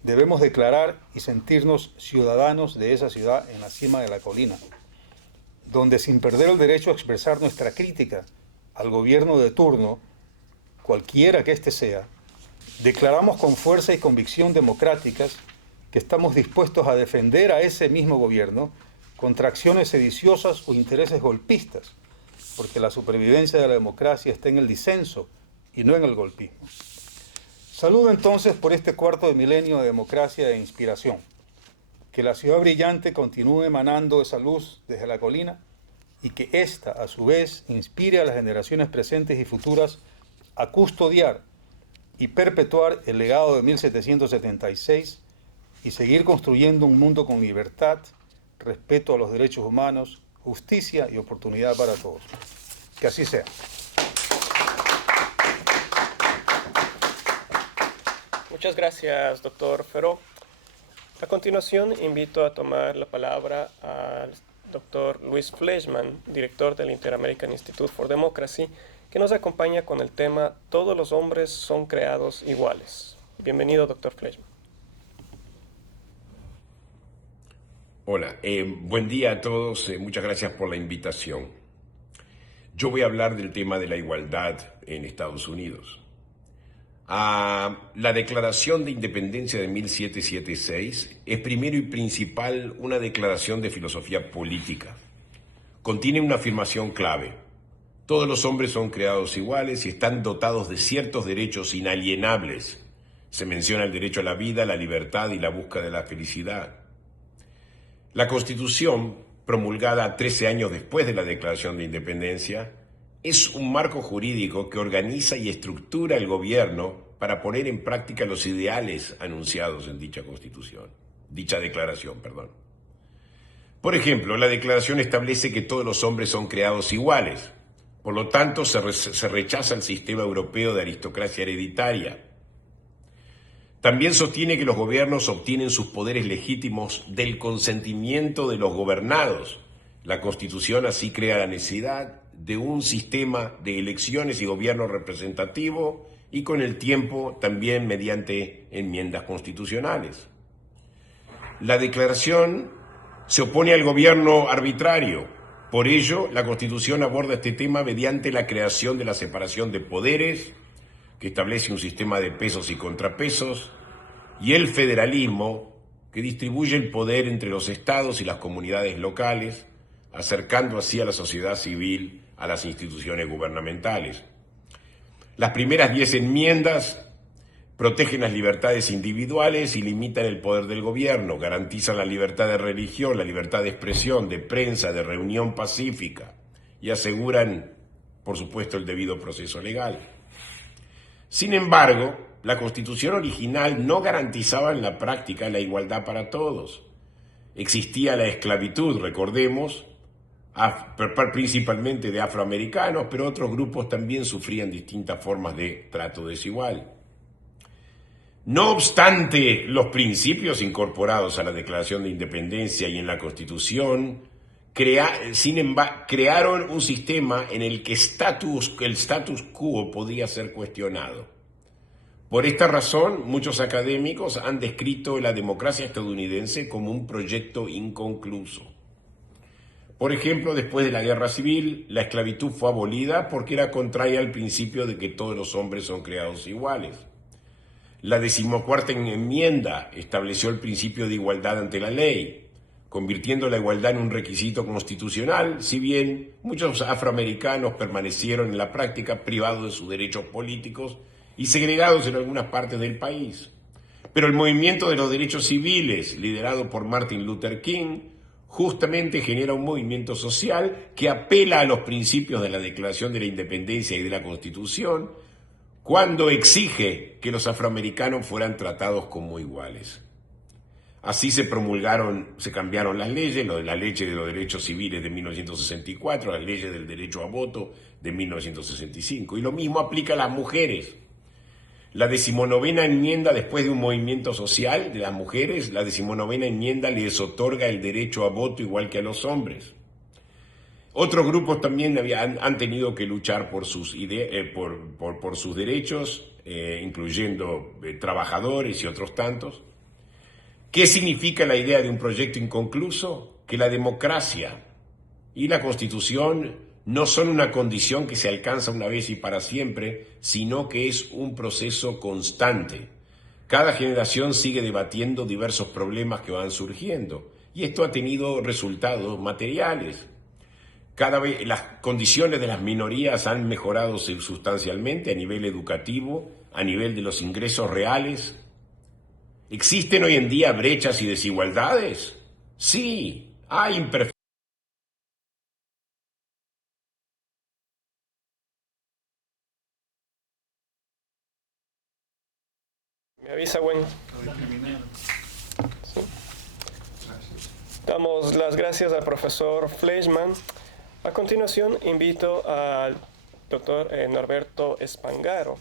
debemos declarar y sentirnos ciudadanos de esa ciudad en la cima de la colina, donde sin perder el derecho a expresar nuestra crítica al gobierno de turno, cualquiera que éste sea, declaramos con fuerza y convicción democráticas que estamos dispuestos a defender a ese mismo gobierno contra acciones sediciosas o intereses golpistas, porque la supervivencia de la democracia está en el disenso y no en el golpismo. Saludo entonces por este cuarto de milenio de democracia e inspiración. Que la ciudad brillante continúe emanando esa luz desde la colina y que ésta, a su vez, inspire a las generaciones presentes y futuras a custodiar y perpetuar el legado de 1776 y seguir construyendo un mundo con libertad, respeto a los derechos humanos, justicia y oportunidad para todos. Que así sea. Muchas gracias, doctor Feró. A continuación, invito a tomar la palabra al doctor Luis Fleischmann, director del Inter-American Institute for Democracy, que nos acompaña con el tema Todos los hombres son creados iguales. Bienvenido, doctor Fleischmann. Hola, buen día a todos, muchas gracias por la invitación. Yo voy a hablar del tema de la igualdad en Estados Unidos. La Declaración de Independencia de 1776 es primero y principal una declaración de filosofía política. Contiene una afirmación clave. Todos los hombres son creados iguales y están dotados de ciertos derechos inalienables. Se menciona el derecho a la vida, la libertad y la búsqueda de la felicidad. La Constitución, promulgada 13 años después de la Declaración de Independencia, es un marco jurídico que organiza y estructura el gobierno para poner en práctica los ideales anunciados en dicha declaración. Por ejemplo, la declaración establece que todos los hombres son creados iguales. Por lo tanto, se rechaza el sistema europeo de aristocracia hereditaria. También sostiene que los gobiernos obtienen sus poderes legítimos del consentimiento de los gobernados. La Constitución así crea la necesidad de un sistema de elecciones y gobierno representativo y con el tiempo también mediante enmiendas constitucionales. La declaración se opone al gobierno arbitrario. Por ello, la Constitución aborda este tema mediante la creación de la separación de poderes, que establece un sistema de pesos y contrapesos, y el federalismo, que distribuye el poder entre los estados y las comunidades locales, acercando así a la sociedad civil a las instituciones gubernamentales. Las primeras 10 enmiendas protegen las libertades individuales y limitan el poder del gobierno, garantizan la libertad de religión, la libertad de expresión, de prensa, de reunión pacífica y aseguran, por supuesto, el debido proceso legal. Sin embargo, la Constitución original no garantizaba en la práctica la igualdad para todos. Existía la esclavitud, recordemos, principalmente de afroamericanos, pero otros grupos también sufrían distintas formas de trato desigual. No obstante, los principios incorporados a la Declaración de Independencia y en la Constitución crearon un sistema en el que el status quo podía ser cuestionado. Por esta razón, muchos académicos han descrito la democracia estadounidense como un proyecto inconcluso. Por ejemplo, después de la Guerra Civil, la esclavitud fue abolida porque era contraria al principio de que todos los hombres son creados iguales. La 14ª enmienda estableció el principio de igualdad ante la ley, convirtiendo la igualdad en un requisito constitucional, si bien muchos afroamericanos permanecieron en la práctica privados de sus derechos políticos y segregados en algunas partes del país. Pero el movimiento de los derechos civiles, liderado por Martin Luther King, justamente genera un movimiento social que apela a los principios de la Declaración de la Independencia y de la Constitución cuando exige que los afroamericanos fueran tratados como iguales. Así se cambiaron las leyes, la ley de los derechos civiles de 1964, las leyes del derecho a voto de 1965. Y lo mismo aplica a las mujeres. La 19ª enmienda, después de un movimiento social de las mujeres, la 19ª enmienda les otorga el derecho a voto igual que a los hombres. Otros grupos también han tenido que luchar por sus derechos, incluyendo trabajadores y otros tantos. ¿Qué significa la idea de un proyecto inconcluso? Que la democracia y la Constitución no son una condición que se alcanza una vez y para siempre, sino que es un proceso constante. Cada generación sigue debatiendo diversos problemas que van surgiendo y esto ha tenido resultados materiales. Cada vez las condiciones de las minorías han mejorado sustancialmente a nivel educativo, a nivel de los ingresos reales. ¿Existen hoy en día brechas y desigualdades? Sí, hay imperfecciones. Me avisa, Gwen. Sí. Damos las gracias al profesor Fleischmann. A continuación, invito al doctor Norberto Spangaro.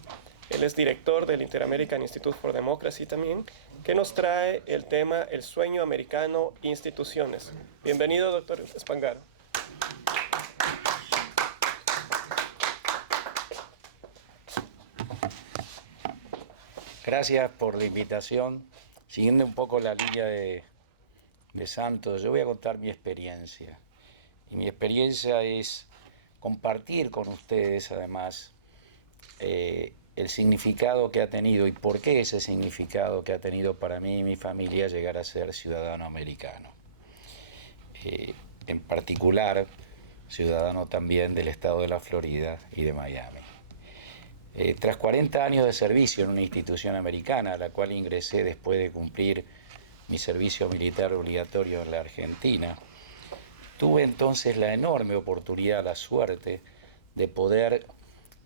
Él es director del Inter-American Institute for Democracy también, que nos trae el tema El sueño americano, instituciones. Bienvenido, doctor Spangaro. Gracias por la invitación. Siguiendo un poco la línea de Santos, yo voy a contar mi experiencia. Y mi experiencia es compartir con ustedes, además, el significado que ha tenido y por qué ese significado que ha tenido para mí y mi familia llegar a ser ciudadano americano. En particular, ciudadano también del estado de la Florida y de Miami. Tras 40 años de servicio en una institución americana, a la cual ingresé después de cumplir mi servicio militar obligatorio en la Argentina, tuve entonces la enorme oportunidad, la suerte, de poder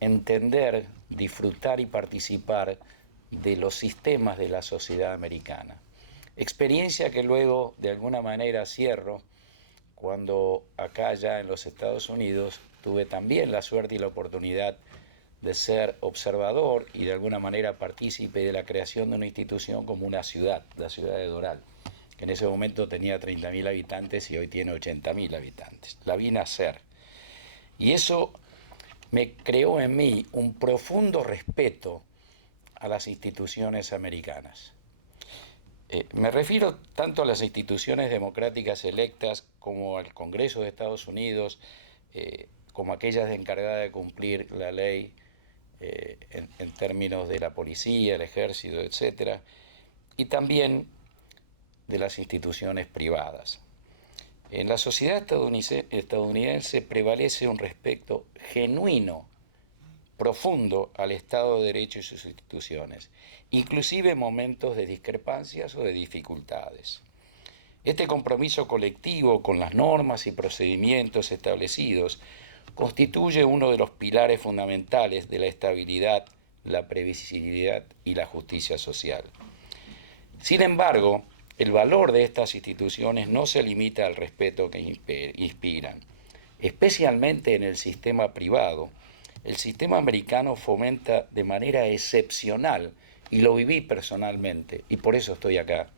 entender, disfrutar y participar de los sistemas de la sociedad americana. Experiencia que luego, de alguna manera, cierro cuando acá ya en los Estados Unidos tuve también la suerte y la oportunidad de ser observador y de alguna manera partícipe de la creación de una institución como una ciudad, la ciudad de Doral, que en ese momento tenía 30.000 habitantes y hoy tiene 80.000 habitantes. La vi nacer. Y eso me creó en mí un profundo respeto a las instituciones americanas. Me refiero tanto a las instituciones democráticas electas como al Congreso de Estados Unidos, como aquellas encargadas de cumplir la ley en términos de la policía, el ejército, etc., y también de las instituciones privadas. En la sociedad estadounidense prevalece un respeto genuino, profundo al Estado de Derecho y sus instituciones, inclusive en momentos de discrepancias o de dificultades. Este compromiso colectivo con las normas y procedimientos establecidos constituye uno de los pilares fundamentales de la estabilidad, la previsibilidad y la justicia social. Sin embargo, el valor de estas instituciones no se limita al respeto que inspiran. Especialmente en el sistema privado, el sistema americano fomenta de manera excepcional, y lo viví personalmente, y por eso estoy acá,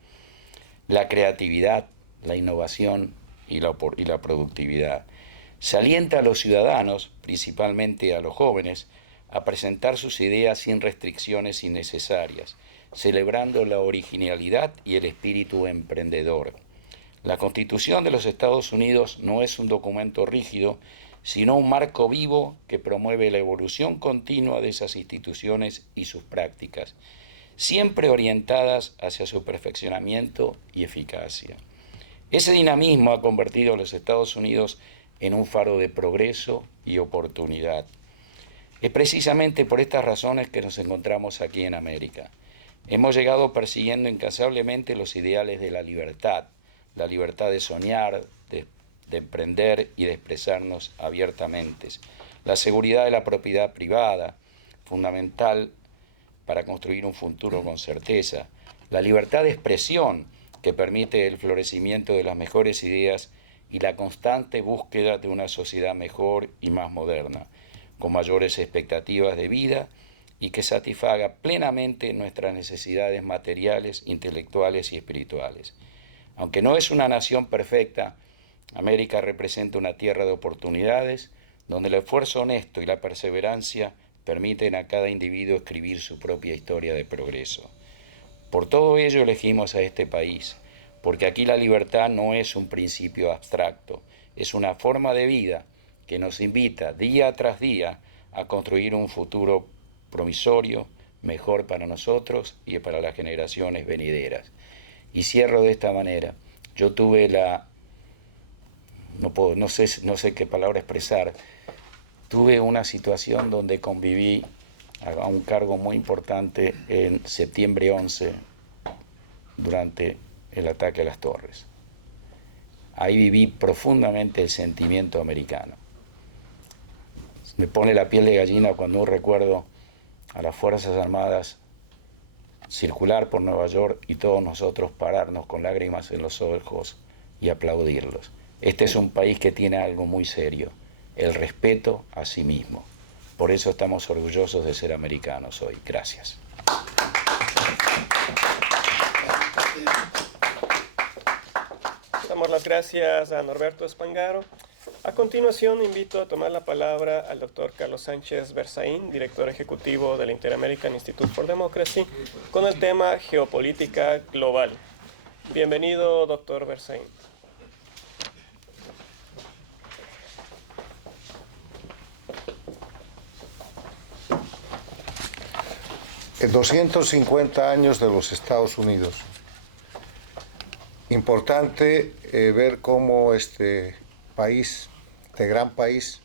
la creatividad, la innovación y la productividad. Se alienta a los ciudadanos, principalmente a los jóvenes, a presentar sus ideas sin restricciones innecesarias, celebrando la originalidad y el espíritu emprendedor. La Constitución de los Estados Unidos no es un documento rígido, sino un marco vivo que promueve la evolución continua de esas instituciones y sus prácticas, siempre orientadas hacia su perfeccionamiento y eficacia. Ese dinamismo ha convertido a los Estados Unidos en un faro de progreso y oportunidad. Es precisamente por estas razones que nos encontramos aquí en América. Hemos llegado persiguiendo incansablemente los ideales de la libertad de soñar, de emprender y de expresarnos abiertamente, la seguridad de la propiedad privada, fundamental para construir un futuro con certeza, la libertad de expresión que permite el florecimiento de las mejores ideas y la constante búsqueda de una sociedad mejor y más moderna, con mayores expectativas de vida y que satisfaga plenamente nuestras necesidades materiales, intelectuales y espirituales. Aunque no es una nación perfecta, América representa una tierra de oportunidades donde el esfuerzo honesto y la perseverancia permiten a cada individuo escribir su propia historia de progreso. Por todo ello elegimos a este país, porque aquí la libertad no es un principio abstracto, es una forma de vida que nos invita día tras día a construir un futuro promisorio, mejor para nosotros y para las generaciones venideras. Y cierro de esta manera. Yo tuve no sé qué palabra expresar, tuve una situación donde conviví a un cargo muy importante en septiembre 11, durante el ataque a las torres. Ahí viví profundamente el sentimiento americano. Me pone la piel de gallina cuando recuerdo a las Fuerzas Armadas circular por Nueva York y todos nosotros pararnos con lágrimas en los ojos y aplaudirlos. Este es un país que tiene algo muy serio, el respeto a sí mismo. Por eso estamos orgullosos de ser americanos hoy. Gracias. Damos las gracias a Norberto Spangaro. A continuación, invito a tomar la palabra al doctor Carlos Sánchez Berzaín, director ejecutivo del Inter-American Institute for Democracy, con el tema Geopolítica Global. Bienvenido, doctor Berzaín. En 250 años de los Estados Unidos. Importante ver cómo este país, este gran país,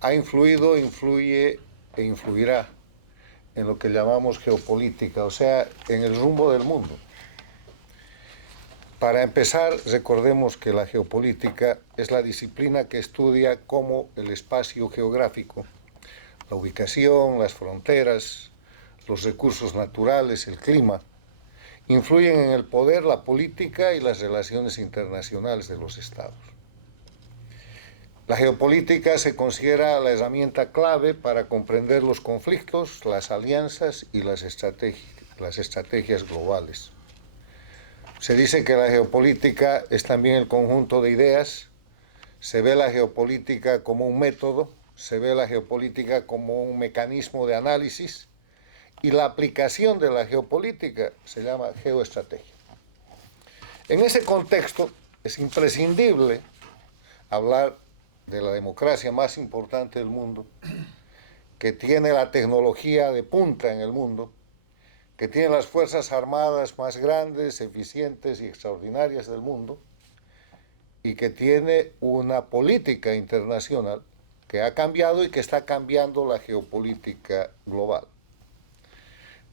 ha influido, influye e influirá en lo que llamamos geopolítica, o sea, en el rumbo del mundo. Para empezar, recordemos que la geopolítica es la disciplina que estudia cómo el espacio geográfico, la ubicación, las fronteras, los recursos naturales, el clima, influyen en el poder, la política y las relaciones internacionales de los estados. La geopolítica se considera la herramienta clave para comprender los conflictos, las alianzas y las estrategias globales. Se dice que la geopolítica es también el conjunto de ideas, se ve la geopolítica como un método, se ve la geopolítica como un mecanismo de análisis, y la aplicación de la geopolítica se llama geoestrategia. En ese contexto es imprescindible hablar de la democracia más importante del mundo, que tiene la tecnología de punta en el mundo, que tiene las fuerzas armadas más grandes, eficientes y extraordinarias del mundo, y que tiene una política internacional que ha cambiado y que está cambiando la geopolítica global.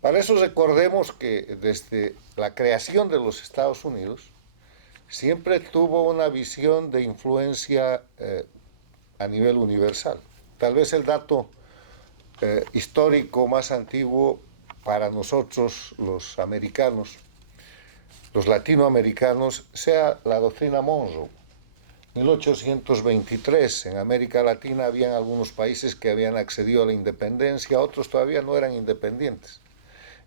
Para eso recordemos que desde la creación de los Estados Unidos siempre tuvo una visión de influencia a nivel universal. Tal vez el dato histórico más antiguo para nosotros los americanos, los latinoamericanos, sea la doctrina Monroe. En 1823 en América Latina habían algunos países que habían accedido a la independencia, otros todavía no eran independientes.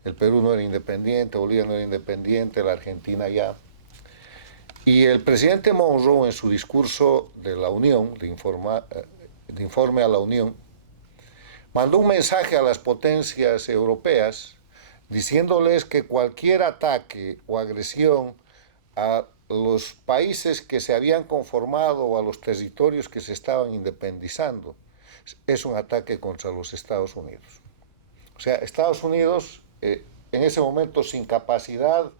El Perú no era independiente, Bolivia no era independiente, la Argentina ya. Y el presidente Monroe, en su discurso de la Unión, de informe a la Unión, mandó un mensaje a las potencias europeas diciéndoles que cualquier ataque o agresión a los países que se habían conformado o a los territorios que se estaban independizando es un ataque contra los Estados Unidos. O sea, Estados Unidos, en ese momento sin capacidad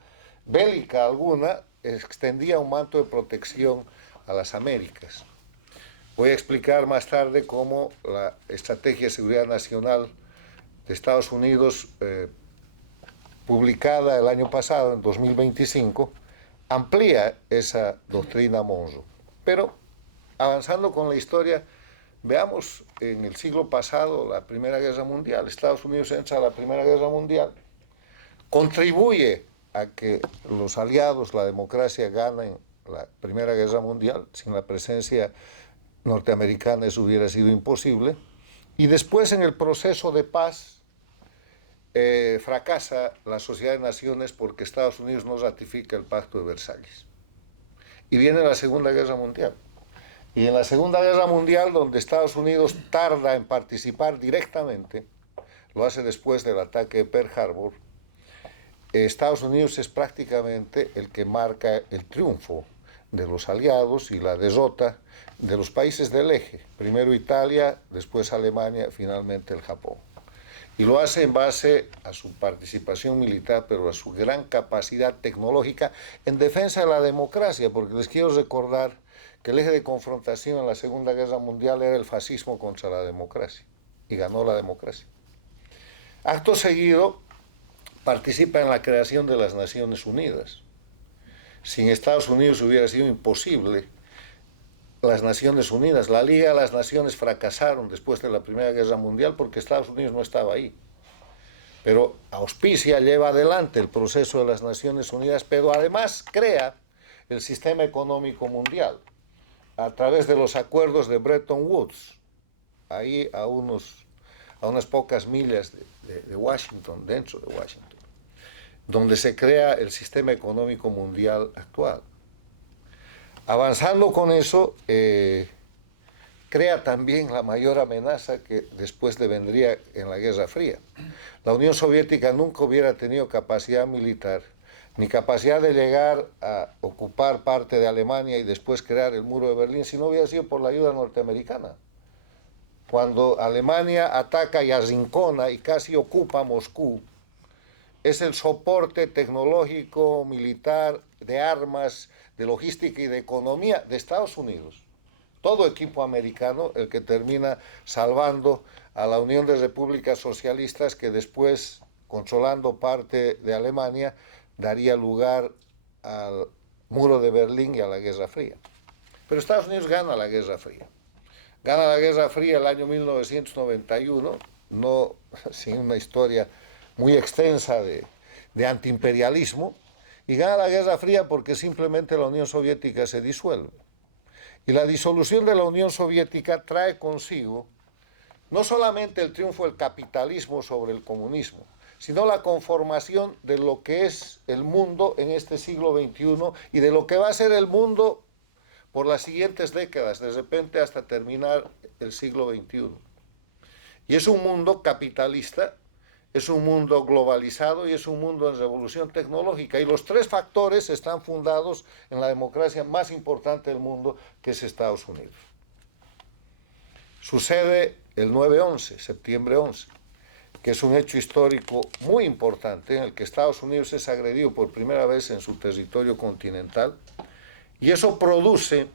bélica alguna, extendía un manto de protección a las Américas. Voy a explicar más tarde cómo la Estrategia de Seguridad Nacional de Estados Unidos, publicada el año pasado, en 2025, amplía esa doctrina Monroe. Pero, avanzando con la historia, veamos en el siglo pasado la Primera Guerra Mundial. Estados Unidos entra a la Primera Guerra Mundial, contribuye a que los aliados, la democracia, ganen la Primera Guerra Mundial. Sin la presencia norteamericana eso hubiera sido imposible. Y después, en el proceso de paz, fracasa la Sociedad de Naciones porque Estados Unidos no ratifica el Pacto de Versalles. Y viene la Segunda Guerra Mundial. Y en la Segunda Guerra Mundial, donde Estados Unidos tarda en participar directamente, lo hace después del ataque de Pearl Harbor, Estados Unidos es prácticamente el que marca el triunfo de los aliados y la derrota de los países del eje. Primero Italia, después Alemania, finalmente el Japón. Y lo hace en base a su participación militar, pero a su gran capacidad tecnológica en defensa de la democracia, porque les quiero recordar que el eje de confrontación en la Segunda Guerra Mundial era el fascismo contra la democracia, y ganó la democracia. Acto seguido, participa en la creación de las Naciones Unidas. Sin Estados Unidos hubiera sido imposible las Naciones Unidas. La Liga de las Naciones fracasaron después de la Primera Guerra Mundial porque Estados Unidos no estaba ahí. Pero auspicia, lleva adelante el proceso de las Naciones Unidas, pero además crea el sistema económico mundial a través de los acuerdos de Bretton Woods, ahí a unas pocas millas de Washington, dentro de Washington, donde se crea el sistema económico mundial actual. Avanzando con eso, crea también la mayor amenaza que después devendría en la Guerra Fría. La Unión Soviética nunca hubiera tenido capacidad militar, ni capacidad de llegar a ocupar parte de Alemania y después crear el muro de Berlín, si no hubiera sido por la ayuda norteamericana. Cuando Alemania ataca y arrincona y casi ocupa Moscú, es el soporte tecnológico, militar, de armas, de logística y de economía de Estados Unidos. Todo equipo americano el que termina salvando a la Unión de Repúblicas Socialistas, que después, controlando parte de Alemania, daría lugar al muro de Berlín y a la Guerra Fría. Pero Estados Unidos gana la Guerra Fría. Gana la Guerra Fría el año 1991, no sin una historia muy extensa de antiimperialismo, y gana la Guerra Fría porque simplemente la Unión Soviética se disuelve. Y la disolución de la Unión Soviética trae consigo no solamente el triunfo del capitalismo sobre el comunismo, sino la conformación de lo que es el mundo en este siglo XXI y de lo que va a ser el mundo por las siguientes décadas, de repente hasta terminar el siglo XXI. Y es un mundo capitalista, es un mundo globalizado y es un mundo en revolución tecnológica. Y los tres factores están fundados en la democracia más importante del mundo, que es Estados Unidos. Sucede el 9/11, septiembre 11, que es un hecho histórico muy importante en el que Estados Unidos es agredido por primera vez en su territorio continental, y eso produce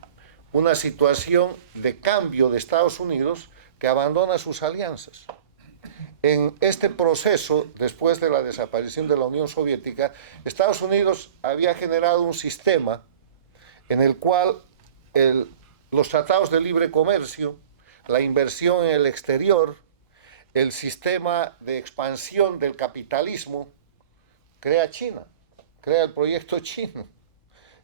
una situación de cambio de Estados Unidos que abandona sus alianzas. En este proceso, después de la desaparición de la Unión Soviética, Estados Unidos había generado un sistema en el cual los tratados de libre comercio, la inversión en el exterior, el sistema de expansión del capitalismo, crea China, crea el proyecto chino.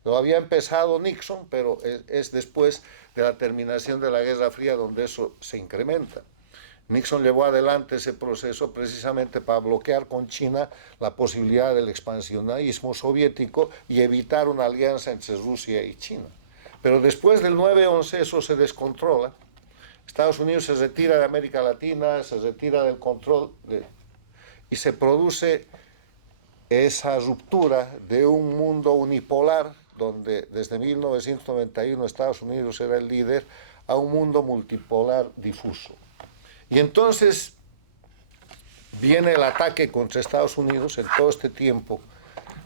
Lo había empezado Nixon, pero es después de la terminación de la Guerra Fría donde eso se incrementa. Nixon llevó adelante ese proceso precisamente para bloquear con China la posibilidad del expansionismo soviético y evitar una alianza entre Rusia y China. Pero después del 9/11 eso se descontrola. Estados Unidos se retira de América Latina, se retira del control y se produce esa ruptura de un mundo unipolar donde desde 1991 Estados Unidos era el líder, a un mundo multipolar difuso. Y entonces viene el ataque contra Estados Unidos en todo este tiempo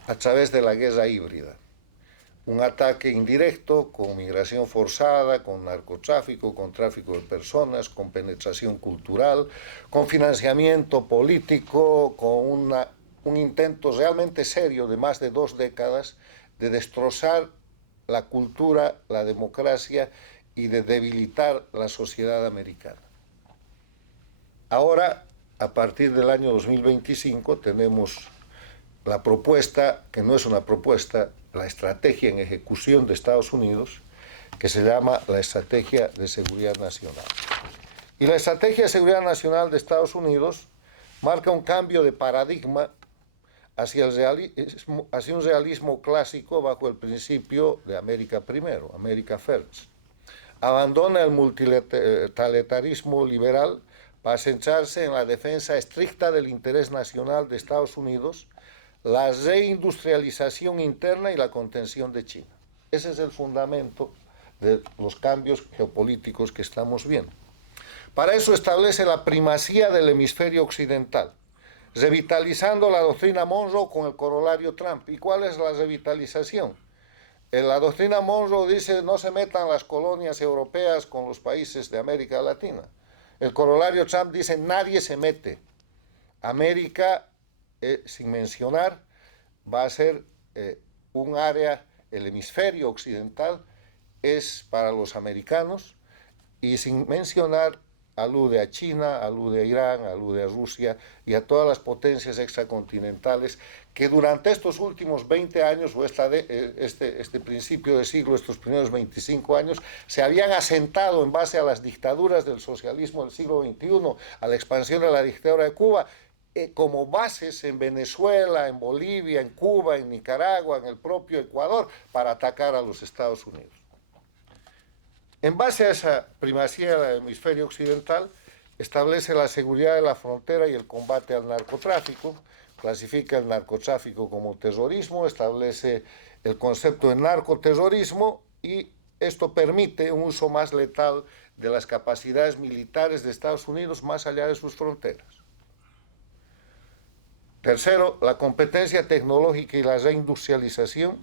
a través de la guerra híbrida. un ataque indirecto con migración forzada, con narcotráfico, con tráfico de personas, con penetración cultural, con financiamiento político, con un intento realmente serio de más de 2 décadas de destrozar la cultura, la democracia y de debilitar la sociedad americana. Ahora, a partir del año 2025, tenemos la propuesta, que no es una propuesta, la estrategia en ejecución de Estados Unidos, que se llama la Estrategia de Seguridad Nacional. Y la Estrategia de Seguridad Nacional de Estados Unidos marca un cambio de paradigma hacia un realismo clásico bajo el principio de América primero, America First. Abandona el multilateralismo liberal para centrarse en la defensa estricta del interés nacional de Estados Unidos, la reindustrialización interna y la contención de China. Ese es el fundamento de los cambios geopolíticos que estamos viendo. Para eso establece la primacía del hemisferio occidental, revitalizando la doctrina Monroe con el corolario Trump. ¿Y cuál es la revitalización? La doctrina Monroe dice no se metan las colonias europeas con los países de América Latina. El corolario Trump dice nadie se mete. América, sin mencionar, va a ser un área, el hemisferio occidental es para los americanos, y sin mencionar alude a China, alude a Irán, alude a Rusia y a todas las potencias extracontinentales que durante estos últimos 20 años o este principio de siglo, estos primeros 25 años, se habían asentado en base a las dictaduras del socialismo del siglo XXI, a la expansión de la dictadura de Cuba, como bases en Venezuela, en Bolivia, en Cuba, en Nicaragua, en el propio Ecuador, para atacar a los Estados Unidos. En base a esa primacía del hemisferio occidental, establece la seguridad de la frontera y el combate al narcotráfico, clasifica el narcotráfico como terrorismo, establece el concepto de narcoterrorismo y esto permite un uso más letal de las capacidades militares de Estados Unidos más allá de sus fronteras. Tercero, la competencia tecnológica y la reindustrialización.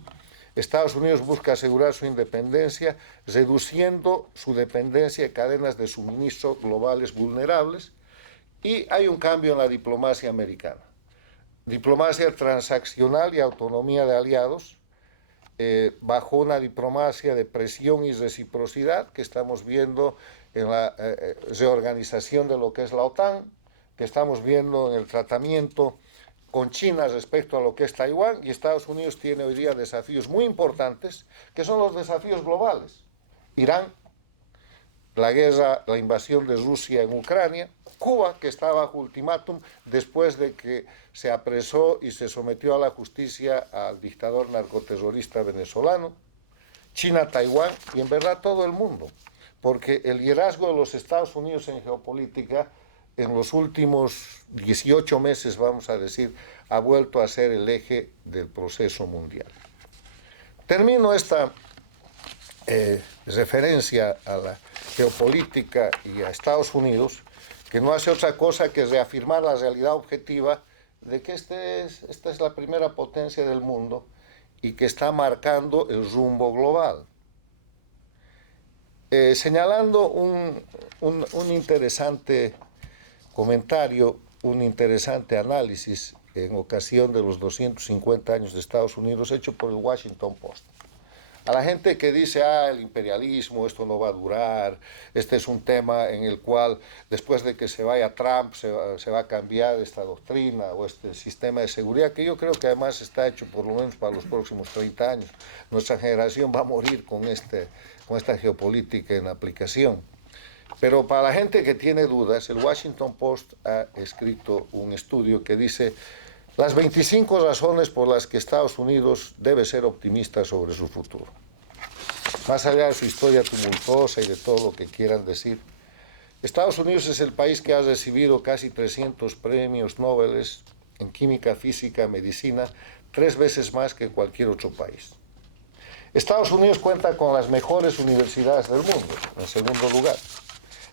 Estados Unidos busca asegurar su independencia, reduciendo su dependencia de cadenas de suministro globales vulnerables, y hay un cambio en la diplomacia americana. Diplomacia transaccional y autonomía de aliados, bajo una diplomacia de presión y reciprocidad que estamos viendo en la reorganización de lo que es la OTAN, que estamos viendo en el tratamiento con China respecto a lo que es Taiwán, y Estados Unidos tiene hoy día desafíos muy importantes, que son los desafíos globales. Irán, la guerra, la invasión de Rusia en Ucrania, Cuba, que está bajo ultimátum después de que se apresó y se sometió a la justicia al dictador narcoterrorista venezolano, China, Taiwán y en verdad todo el mundo, porque el liderazgo de los Estados Unidos en geopolítica en los últimos 18 meses, vamos a decir, ha vuelto a ser el eje del proceso mundial. Termino esta referencia a la geopolítica y a Estados Unidos, que no hace otra cosa que reafirmar la realidad objetiva de que esta es la primera potencia del mundo y que está marcando el rumbo global. Señalando un interesante comentario, un interesante análisis en ocasión de los 250 años de Estados Unidos hecho por el Washington Post. A la gente que dice, el imperialismo, esto no va a durar, este es un tema en el cual después de que se vaya Trump se va a cambiar esta doctrina o este sistema de seguridad, que yo creo que además está hecho por lo menos para los próximos 30 años. Nuestra generación va a morir con esta geopolítica en aplicación. Pero para la gente que tiene dudas, el Washington Post ha escrito un estudio que dice las 25 razones por las que Estados Unidos debe ser optimista sobre su futuro. Más allá de su historia tumultuosa y de todo lo que quieran decir, Estados Unidos es el país que ha recibido casi 300 premios Nobel en química, física, medicina, 3 veces más que cualquier otro país. Estados Unidos cuenta con las mejores universidades del mundo, en segundo lugar.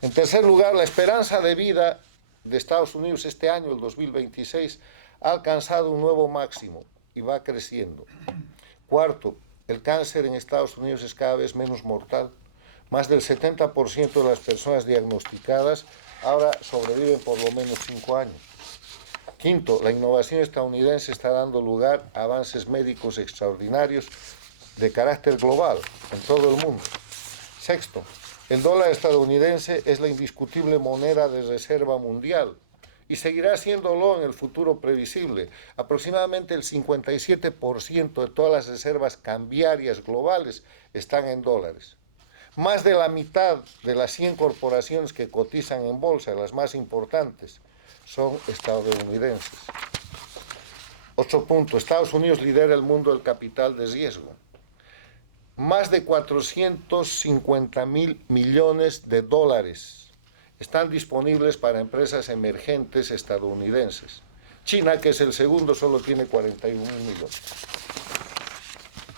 En tercer lugar, la esperanza de vida de Estados Unidos este año, el 2026, ha alcanzado un nuevo máximo y va creciendo. Cuarto, el cáncer en Estados Unidos es cada vez menos mortal. Más del 70% de las personas diagnosticadas ahora sobreviven por lo menos 5 años. Quinto, la innovación estadounidense está dando lugar a avances médicos extraordinarios de carácter global en todo el mundo. Sexto, el dólar estadounidense es la indiscutible moneda de reserva mundial y seguirá siéndolo en el futuro previsible. Aproximadamente el 57% de todas las reservas cambiarias globales están en dólares. Más de la mitad de las 100 corporaciones que cotizan en bolsa, las más importantes, son estadounidenses. Otro punto, Estados Unidos lidera el mundo del capital de riesgo. Más de 450.000 millones de dólares están disponibles para empresas emergentes estadounidenses. China, que es el segundo, solo tiene 41.000 millones.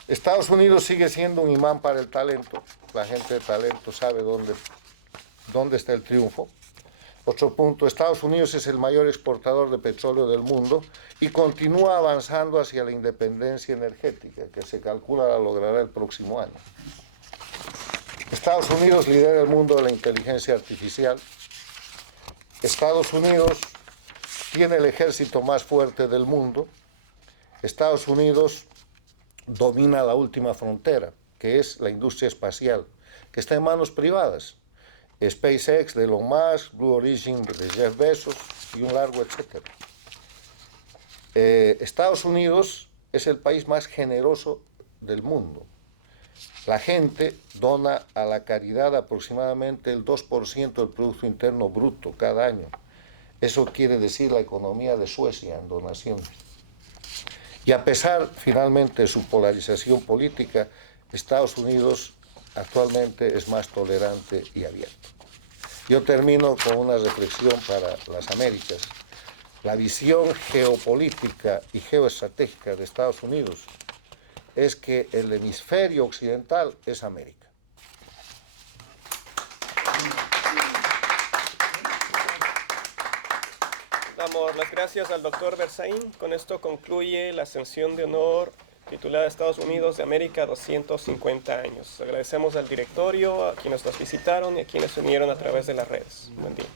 Estados Unidos sigue siendo un imán para el talento. La gente de talento sabe dónde está el triunfo. Otro punto, Estados Unidos es el mayor exportador de petróleo del mundo y continúa avanzando hacia la independencia energética, que se calcula la logrará el próximo año. Estados Unidos lidera el mundo de la inteligencia artificial. Estados Unidos tiene el ejército más fuerte del mundo. Estados Unidos domina la última frontera, que es la industria espacial, que está en manos privadas. SpaceX de Elon Musk, Blue Origin de Jeff Bezos y un largo etcétera. Estados Unidos es el país más generoso del mundo. La gente dona a la caridad aproximadamente el 2% del Producto Interno Bruto cada año. Eso quiere decir la economía de Suecia en donaciones. Y a pesar, finalmente, de su polarización política, Estados Unidos actualmente es más tolerante y abierto. Yo termino con una reflexión para las Américas. La visión geopolítica y geoestratégica de Estados Unidos es que el hemisferio occidental es América. Damos las gracias al doctor Berzaín. Con esto concluye la sesión de honor titulada Estados Unidos de América 250 años. Agradecemos al directorio, a quienes nos visitaron y a quienes se unieron a través de las redes. Buen día.